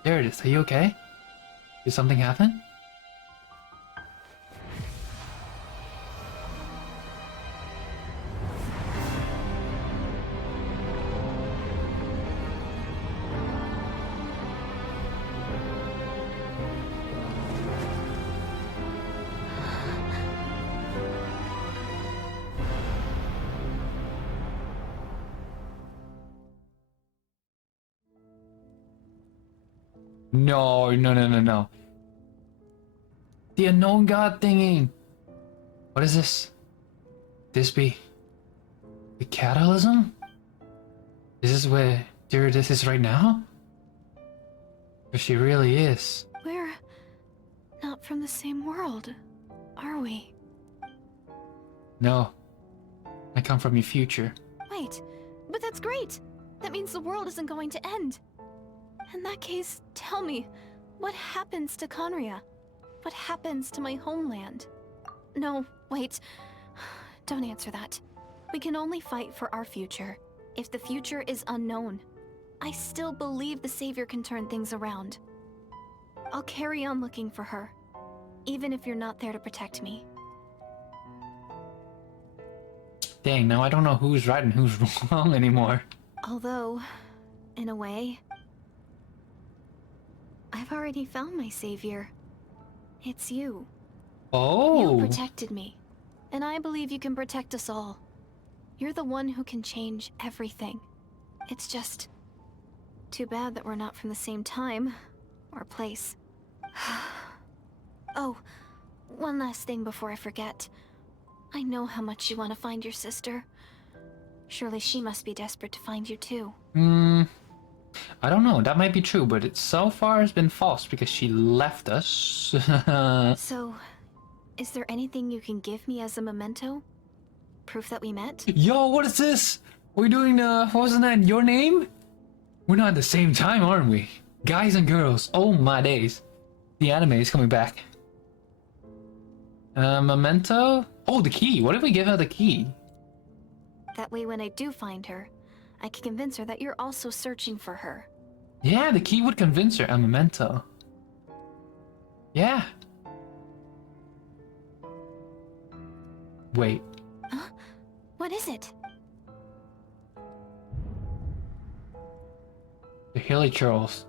There it is. Are you okay? Did something happen? No. The unknown god thingy. What is this? This be the catalysm? Is this where Deirdre is right now? If she really is. We're not from the same world, are we? No. I come from your future. Wait, but that's great! That means the world isn't going to end. In that case, tell me, what happens to Conria? What happens to my homeland? No, wait. Don't answer that. We can only fight for our future. If the future is unknown, I still believe the Savior can turn things around. I'll carry on looking for her, even if you're not there to protect me. Dang, now I don't know who's right and who's wrong anymore. Although, in a way, I've already found my savior. It's you. Oh! You protected me, and I believe you can protect us all. You're the one who can change everything. It's just too bad that we're not from the same time or place. Oh, one last thing before I forget. I know how much you want to find your sister. Surely she must be desperate to find you too. I don't know, that might be true, but it so far has been false because she left us. So, is there anything you can give me as a memento? Proof that we met? Yo, what is this? We're doing what wasn't that your name? We're not at the same time, aren't we? Guys and girls, oh my days. The anime is coming back. Memento? Oh, the key. What if we give her the key? That way when I do find her, I can convince her that you're also searching for her. Yeah, the key would convince her. A memento. Yeah. Wait. Huh? What is it? The Hilly Charles.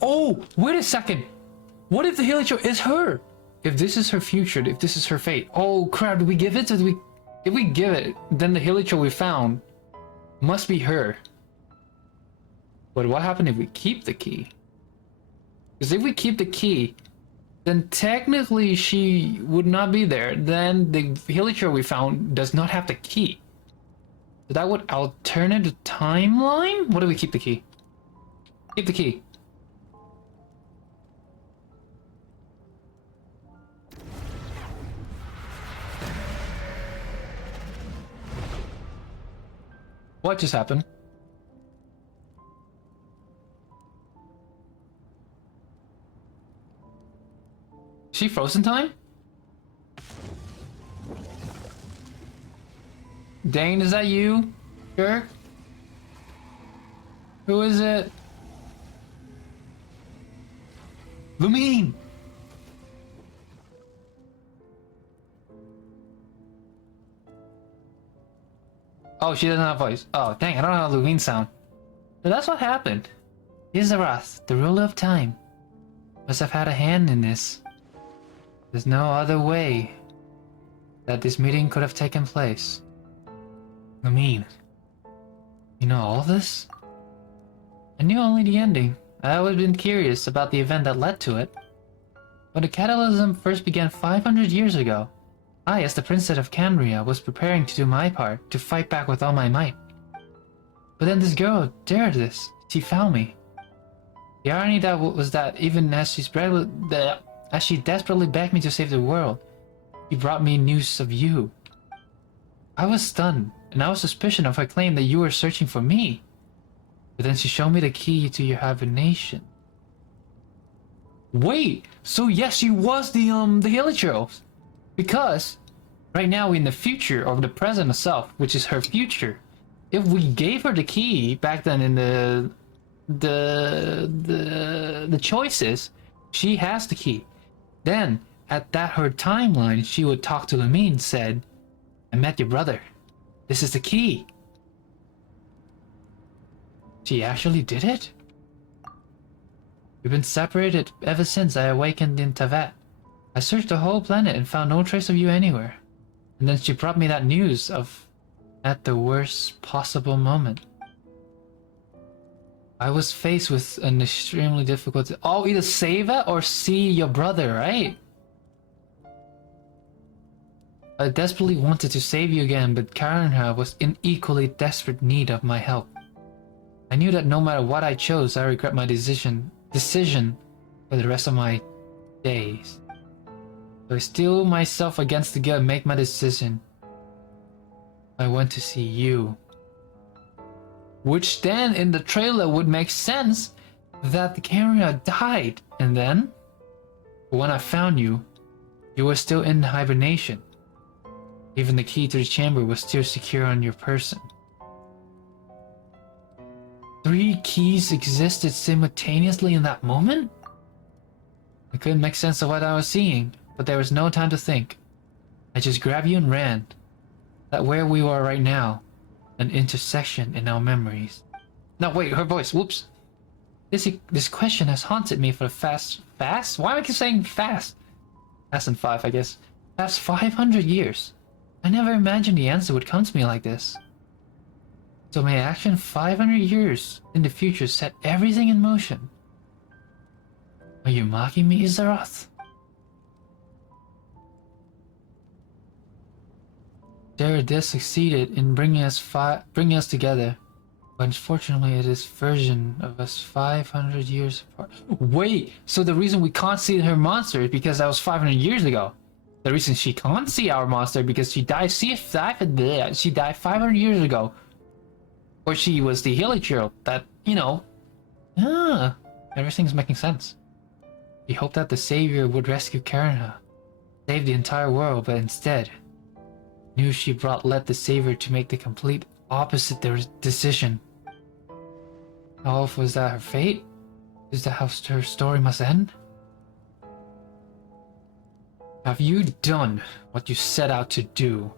Oh, wait a second. What if the Hilly Charles is her? If this is her future, if this is her fate. Oh crap, do we give it? If we give it, then the Hilly Charles we found must be her. But what happened if we keep the key? Because if we keep the key, then technically she would not be there. Then the villager we found does not have the key. So that would alternate the timeline? What do we keep the key? Keep the key. What just happened? She frozen time? Dane, is that you? Jerk? Who is it? Lumine! Oh, she doesn't have a voice. Oh, dang, I don't know how Lumine sound. But that's what happened. Izarath, the ruler of time, must have had a hand in this. There's no other way that this meeting could have taken place. Lumine, you know all this? I knew only the ending. I always been curious about the event that led to it. When the cataclysm first began 500 years ago, I, as the Princess of Canria, was preparing to do my part, to fight back with all my might. But then this girl dared this. She found me. The irony that was that even as she desperately begged me to save the world, she brought me news of you. I was stunned, and I was suspicious of her claim that you were searching for me. But then she showed me the key to your hibernation. Wait, so yes, she was the Helichurls. Because right now in the future, or the present itself, which is her future, if we gave her the key back then in the choices, she has the key. Then at that her timeline, she would talk to Lumine and said, I met your brother. This is the key. She actually did it? We've been separated ever since I awakened in Tavet. I searched the whole planet and found no trace of you anywhere. And then she brought me that news of at the worst possible moment. I was faced with an extremely difficult... Oh, either save it or see your brother, right? I desperately wanted to save you again, but Karenha was in equally desperate need of my help. I knew that no matter what I chose, I regret my decision for the rest of my days. So I steel myself against the gut and make my decision. I went to see you. Which then in the trailer would make sense that the Karenha died. And then, when I found you, you were still in hibernation. Even the key to the chamber was still secure on your person. 3 keys existed simultaneously in that moment? I couldn't make sense of what I was seeing, but there was no time to think. I just grabbed you and ran. That where we were right now, an intersection in our memories. No, wait, her voice, whoops. This question has haunted me for the fast? Why am I keep saying fast? Fast and 5, I guess. Past 500 years. I never imagined the answer would come to me like this. So my action 500 years in the future set everything in motion. Are you mocking me, Izarath? Derrida succeeded in bringing us together, but unfortunately it is version of us 500 years apart. Wait, so the reason we can't see her monster is because that was 500 years ago. The reason she can't see our monster because she died 500 years ago. Or she was the Helichurl that, you know... everything's making sense. We hoped that the Savior would rescue Karenha, save the entire world, but instead... knew she led the Savior to make the complete opposite decision. How awful was that her fate? Is that how her story must end? Have you done what you set out to do?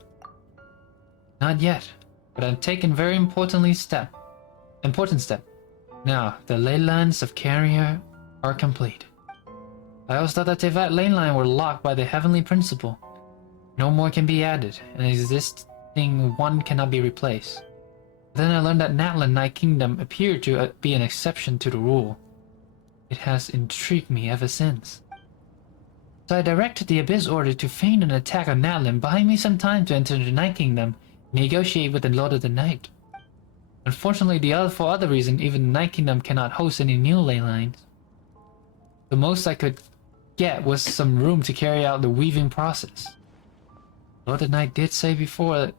Not yet, but I've taken very important step. Now, the ley lines of Carrier are complete. I always thought that Tevat ley line were locked by the heavenly principle. No more can be added, and existing one cannot be replaced. Then I learned that Natlan Night Kingdom appeared to be an exception to the rule. It has intrigued me ever since. So I directed the Abyss Order to feign an attack on Natlan, buying me some time to enter the Night Kingdom and negotiate with the Lord of the Night. Unfortunately, for other reason, even the Night Kingdom cannot host any new ley lines. The most I could get was some room to carry out the weaving process. Lord of the Night did say before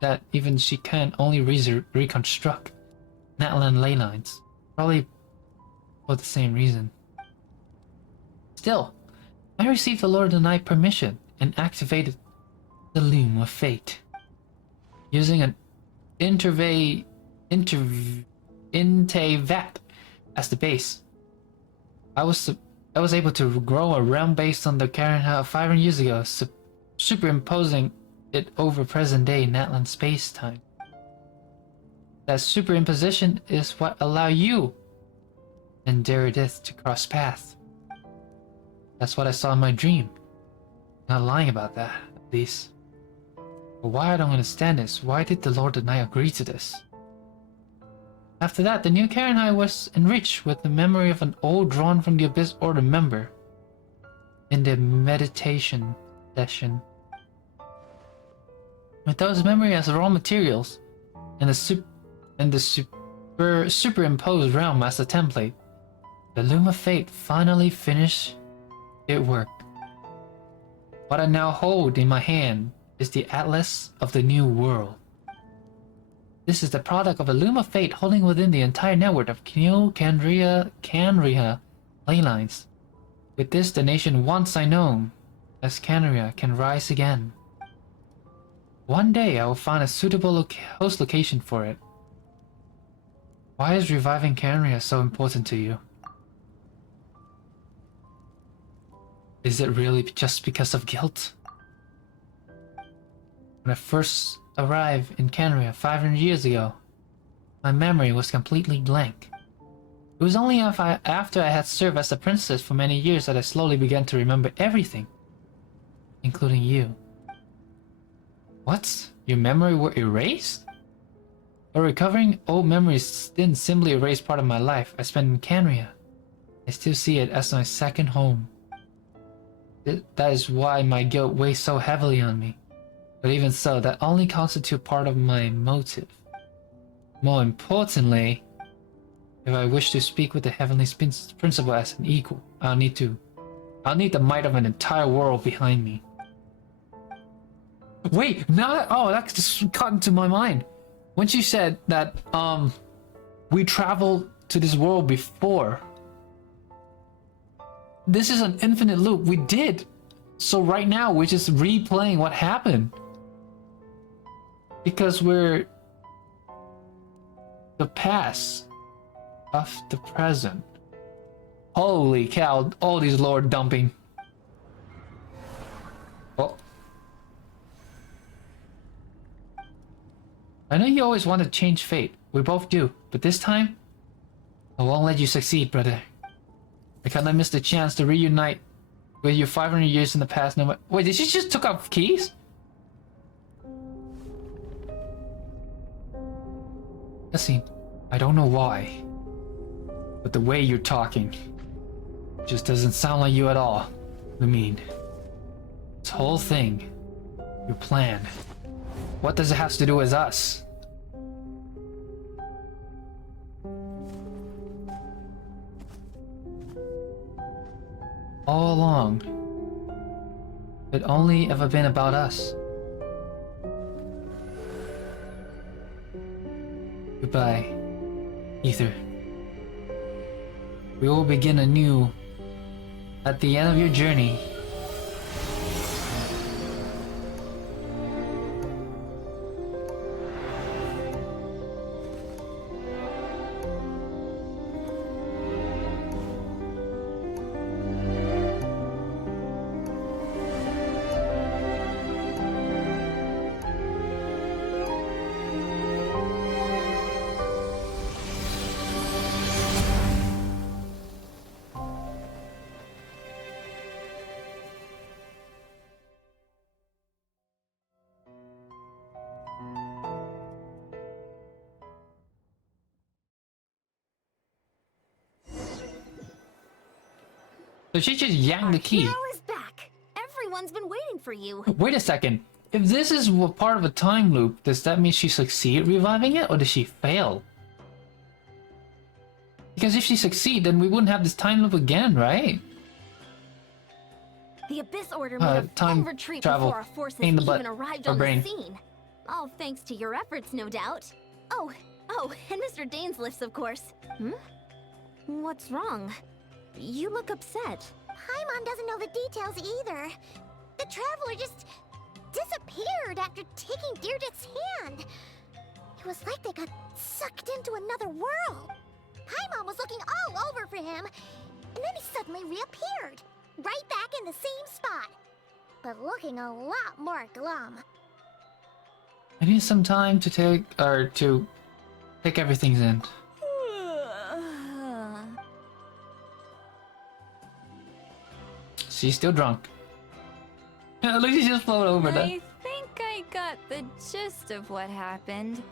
that even she can only reconstruct Natlan ley lines. Probably for the same reason. Still, I received the Lord of the Night permission and activated the Loom of Fate. Using an Intevat as the base. I was able to grow a realm based on the Karenha 500 years ago, superimposing it over present-day Natlan space-time. That superimposition is what allow you and Deridith to cross paths. That's what I saw in my dream. Not lying about that, at least. But why I don't understand is, why did the Lord of the Night agree to this? After that, the new Karenhai was enriched with the memory of an old drawn from the Abyss Order member in the meditation session. With those memories as raw materials and the superimposed realm as a template, the Loom of Fate finally finished its work. What I now hold in my hand is the Atlas of the New World. This is the product of a Loom of Fate holding within the entire network of Canria ley lines. With this, the nation once I known as Canria can rise again. One day I will find a suitable host location for it. Why is reviving Canria so important to you? Is it really just because of guilt? When I first arrived in Canria 500 years ago, my memory was completely blank. It was only after I had served as a princess for many years that I slowly began to remember everything, including you. What? Your memory were erased? But recovering old memories didn't simply erase part of my life I spent in Canria. I still see it as my second home. That is why my guilt weighs so heavily on me. But even so, that only constitutes part of my motive. More importantly, if I wish to speak with the Heavenly Principle as an equal, I'll need the might of an entire world behind me. Wait, that just cut into my mind. When she said that, we traveled to this world before. This is an infinite loop. We did. So right now, we're just replaying what happened. Because we're the past of the present. Holy cow, all these lore dumping. Oh. I know you always want to change fate. We both do. But this time, I won't let you succeed, brother. I cannot miss the chance to reunite with you 500 years in the past. No, wait, did she just took off keys? Cassine, I don't know why, but the way you're talking just doesn't sound like you at all. I mean, this whole thing, your plan, what does it have to do with us? All along, it only ever been about us. Goodbye, Ether. We will begin anew at the end of your journey. So she just yanked the key. Hero is back. Everyone's been waiting for you. Wait a second. If this is part of a time loop, does that mean she succeeded reviving it, or did she fail? Because if she succeeded, then we wouldn't have this time loop again, right? The Abyss Order made a time full retreat travel. before our forces Pain in the even butt. arrived Or on brain. the scene. All thanks to your efforts, no doubt. Oh, and Mr. Dainsliff's, of course. What's wrong? You look upset. Paimon doesn't know the details either. The traveler just disappeared after taking Deirdre's hand. It was like they got sucked into another world. Paimon was looking all over for him, and then he suddenly reappeared, right back in the same spot, but looking a lot more glum. I need some time to take everything in. She's still drunk. At least she just floated over that. I think I got the gist of what happened.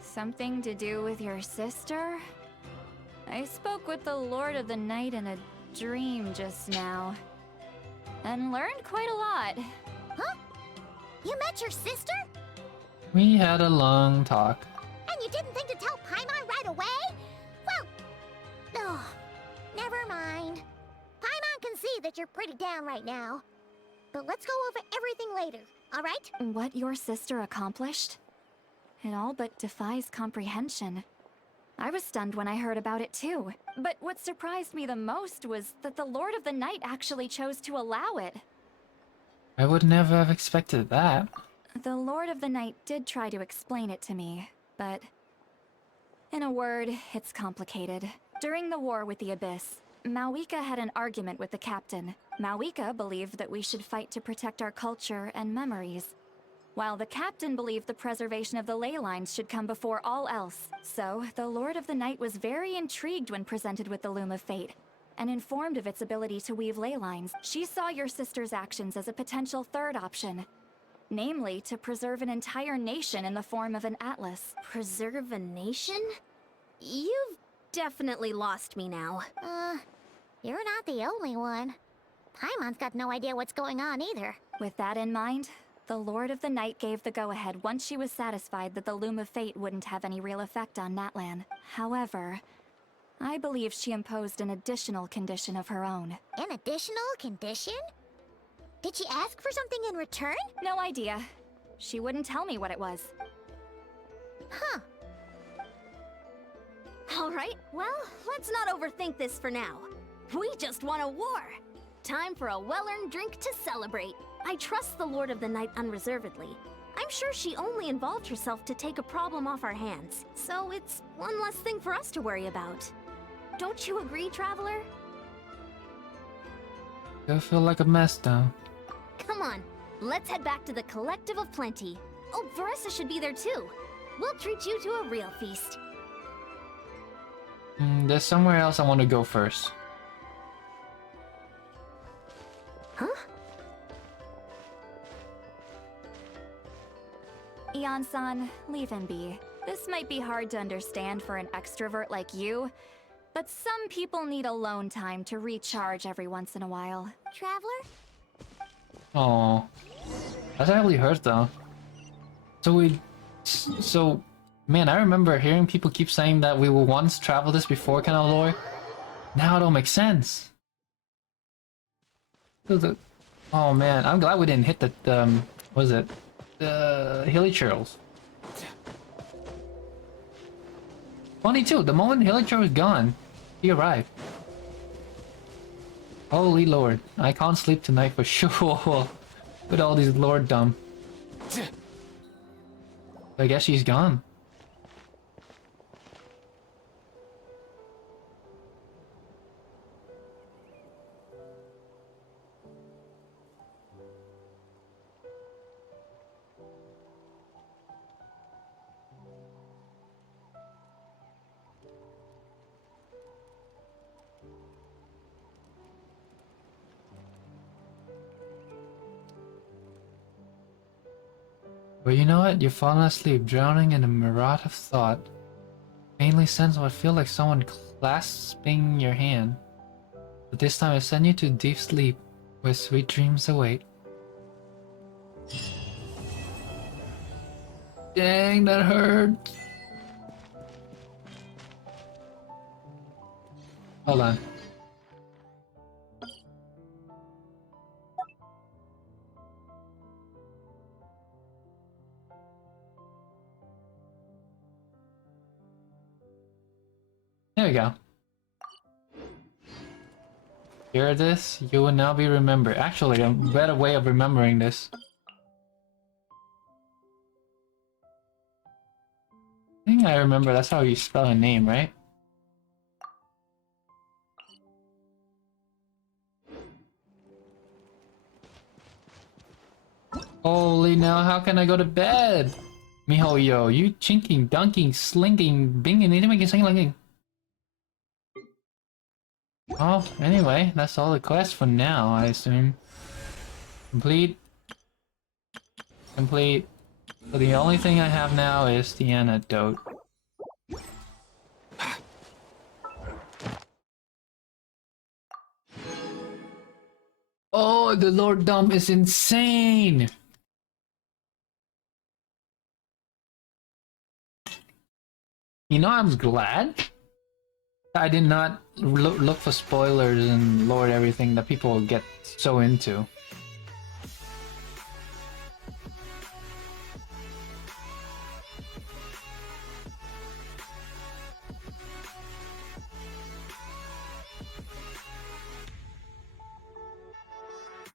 Something to do with your sister? I spoke with the Lord of the Night in a dream just now, and learned quite a lot. Huh? You met your sister? We had a long talk. And you didn't think to tell Paimon right away? Well, oh, never mind. Paimon can see that you're pretty down right now. But let's go over everything later, alright? What your sister accomplished? It all but defies comprehension. I was stunned when I heard about it too. But what surprised me the most was that the Lord of the Night actually chose to allow it. I would never have expected that. The Lord of the Night did try to explain it to me, but... in a word, it's complicated. During the war with the Abyss, Mawika had an argument with the captain. Mawika believed that we should fight to protect our culture and memories, while the captain believed the preservation of the ley lines should come before all else. So, the Lord of the Night was very intrigued when presented with the Loom of Fate, and informed of its ability to weave ley lines. She saw your sister's actions as a potential third option, namely to preserve an entire nation in the form of an atlas. Preserve a nation? You've definitely lost me now. You're not the only one. Paimon's got no idea what's going on either. With that in mind, the Lord of the Night gave the go-ahead once she was satisfied that the Loom of Fate wouldn't have any real effect on Natlan. However, I believe she imposed an additional condition of her own. An additional condition? Did she ask for something in return? No idea. She wouldn't tell me what it was. Huh. Alright, well, let's not overthink this for now. We just won a war! Time for a well-earned drink to celebrate. I trust the Lord of the Night unreservedly. I'm sure she only involved herself to take a problem off our hands, so it's one less thing for us to worry about. Don't you agree, Traveler? I feel like a mess now. Come on, let's head back to the Collective of Plenty. Oh, Varessa should be there too. We'll treat you to a real feast. There's somewhere else I want to go first. Huh? Ian-san, leave him be. This might be hard to understand for an extrovert like you, but some people need alone time to recharge every once in a while. Traveler? Oh, that's actually hurt though. So, man, I remember hearing people keep saying that we will once travel this before kind of lore. Now it all makes sense. Oh man, I'm glad we didn't hit the what is it? The hilly churls. Funny too, the moment hilly churl was gone, he arrived. Holy lord, I can't sleep tonight for sure with all these lorddom. I guess she's gone. But you know what? You're falling asleep, drowning in a mirage of thought. Faintly sense what feel like someone clasping your hand. But this time I send you to deep sleep, where sweet dreams await. Dang, that hurt. Hold on. There we go. Hear this? You will now be remembered. Actually, a better way of remembering this. I think I remember that's how you spell a name, right? Holy now, how can I go to bed? MiHoYo, you chinking, dunking, slinking, binging, anything, singing. Oh, anyway, that's all the quest for now, I assume. Complete. Complete. So the only thing I have now is the antidote. Oh, the Lord Dump is insane! You know, I'm glad I did not look for spoilers and Lord everything that people get so into.